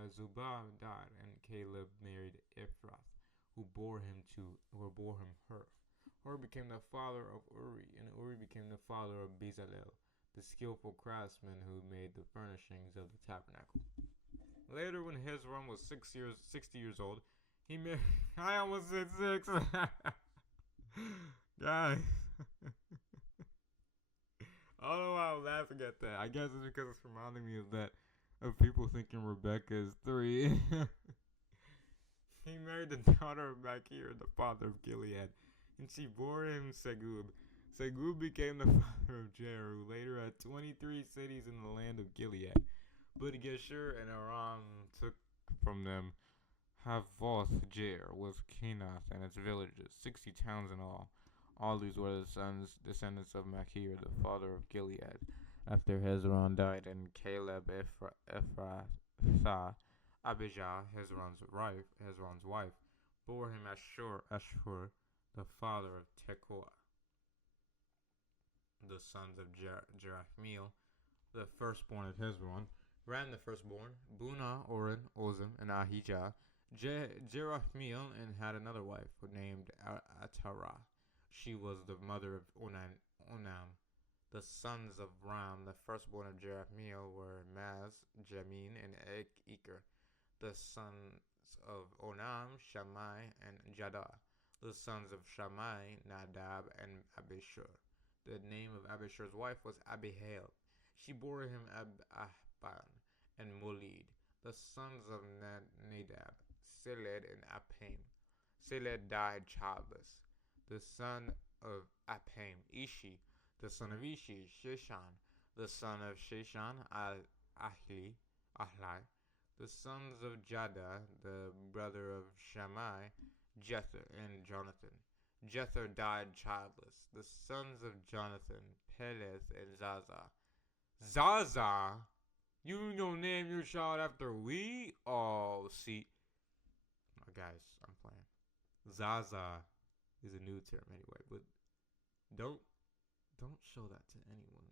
Azubah died, and Caleb married Ephrath, who bore him Hur. Hur became the father of Uri, and Uri became the father of Bezalel, the skillful craftsman who made the furnishings of the tabernacle. Later, when Hezron was 60 years old, he married. I almost said 6. Guys. I don't know why I'm laughing at that. I guess it's because it's reminding me of that, of people thinking Rebecca is 3. He married the daughter of Machir, the father of Gilead, and she bore him Segub. Segub became the father of Jair, who later had 23 cities in the land of Gilead. But Geshur and Aram took from them Havoth Jair with Kenath and its villages, 60 towns in all. All these were the descendants of Machir, the father of Gilead. After Hezron died, and Caleb Ephrathah, Abijah, Hezron's wife, bore him Ashur, the father of Tekoa. The sons of Jerahmeel, the firstborn of Hezron, Ram the firstborn, Bunah, Oren, Ozem, and Ahijah, Jerahmeel, and had another wife named Atarah. She was the mother of Onam. The sons of Ram, the firstborn of Jerahmeel, were Maz, Jamin, and Eker. The sons of Onam, Shammai, and Jadah. The sons of Shammai, Nadab, and Abishur. The name of Abishur's wife was Abihail. She bore him Ahban and Molid. The sons of Nadab, Seled and Apam. Seled died childless. The son of Apam, Ishi. The son of Ishi, Sheshan. The son of Sheshan, Ahli. The sons of Jadah, the brother of Shammai, Jether and Jonathan. Jether died childless. The sons of Jonathan, Peleth and Zaza. Zaza? You gonna name your child after we? Oh, see. Oh, guys, I'm playing. Zaza is a new term anyway, but don't show that to anyone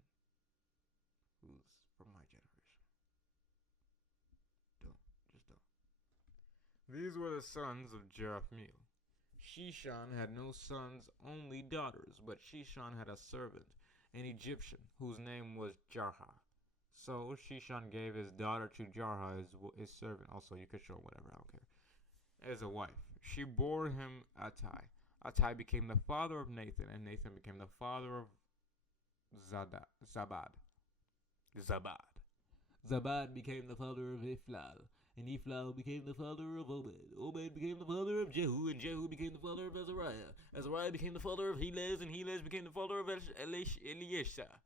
who's from my generation. Just don't. These were the sons of Jerahmeel. Shishan had no sons, only daughters, but Shishan had a servant, an Egyptian, whose name was Jarha. So Shishan gave his daughter to Jarha, his servant. Also, you could show him whatever, I don't care. As a wife. She bore him Attai. Attai became the father of Nathan, and Nathan became the father of Zabad. Zabad became the father of Iflal, and Iflal became the father of Obed. Obed became the father of Jehu, and Jehu became the father of Azariah. Azariah became the father of Helez, and Helez became the father of Eliesha.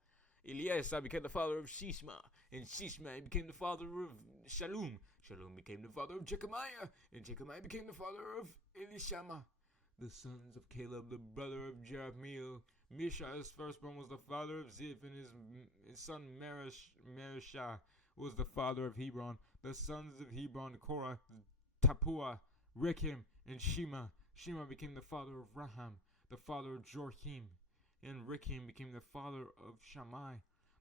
Eliesa became the father of Shishma, and Shishma became the father of Shalom. Shalom became the father of Jechemiah, and Jechemiah became the father of Elishama. The sons of Caleb, the brother of Jerahmeel. Mishah's firstborn was the father of Ziph, and his son Merishah was the father of Hebron. The sons of Hebron, Korah, Tapua, Rechem, and Shema. Shema became the father of Raham, the father of Jorchim, and Rechem became the father of Shammai.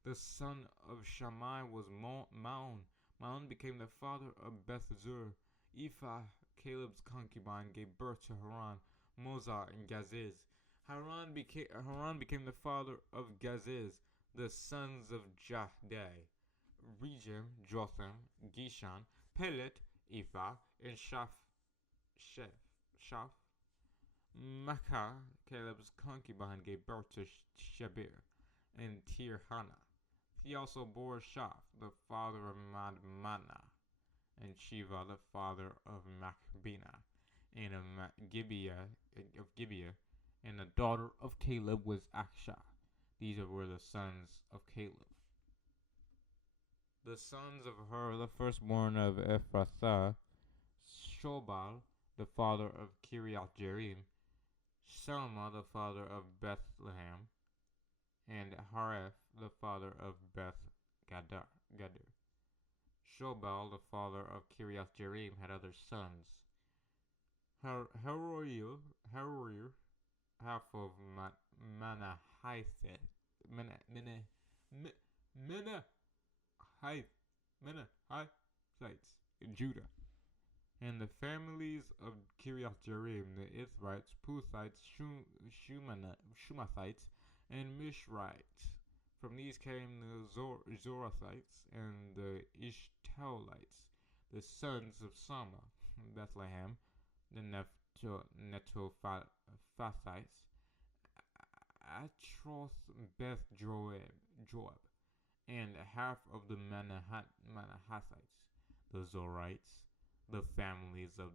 The son of Shammai was Maon. Maon became the father of Beth-zur. Ephah, Caleb's concubine, gave birth to Haran, Mozah, and Gaziz. Haran became the father of Gaziz. The sons of Jahdai, Regem, Jotham, Gishan, Pelet, Ephah, and Shaph. Makkah, Caleb's concubine, gave birth to Shebir and Tirhana. He also bore Shaph, the father of Madmana, and Shiva, the father of Machbina, and of Gibeah, and the daughter of Caleb was Aksha. These were the sons of Caleb. The sons of Hur, the firstborn of Ephrathah, Shobal, the father of Kiriath Jearim, Selma, the father of Bethlehem, and Hareph, the father of Beth Gader. Shobal, the father of Kiriath Jearim, had other sons. Haroir, half of Menahithites, in Judah. And the families of Kiriath Jearim, the Ithrites, Puthites, Shumathites, and Mishrites. From these came the Zorathites and the Ishtaolites. the sons of Sama, Bethlehem, the Netophathites, Atroth Beth Joab, and half of the Manahathites, the Zorites, the families of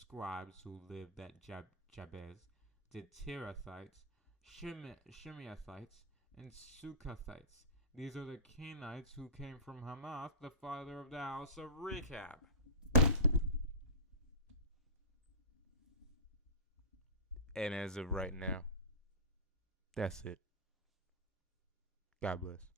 scribes who lived at Jabez, the Tirathites, Shimeathites, and Sukathites. These are the Canaanites who came from Hamath, the father of the house of Rechab. And as of right now, that's it. God bless.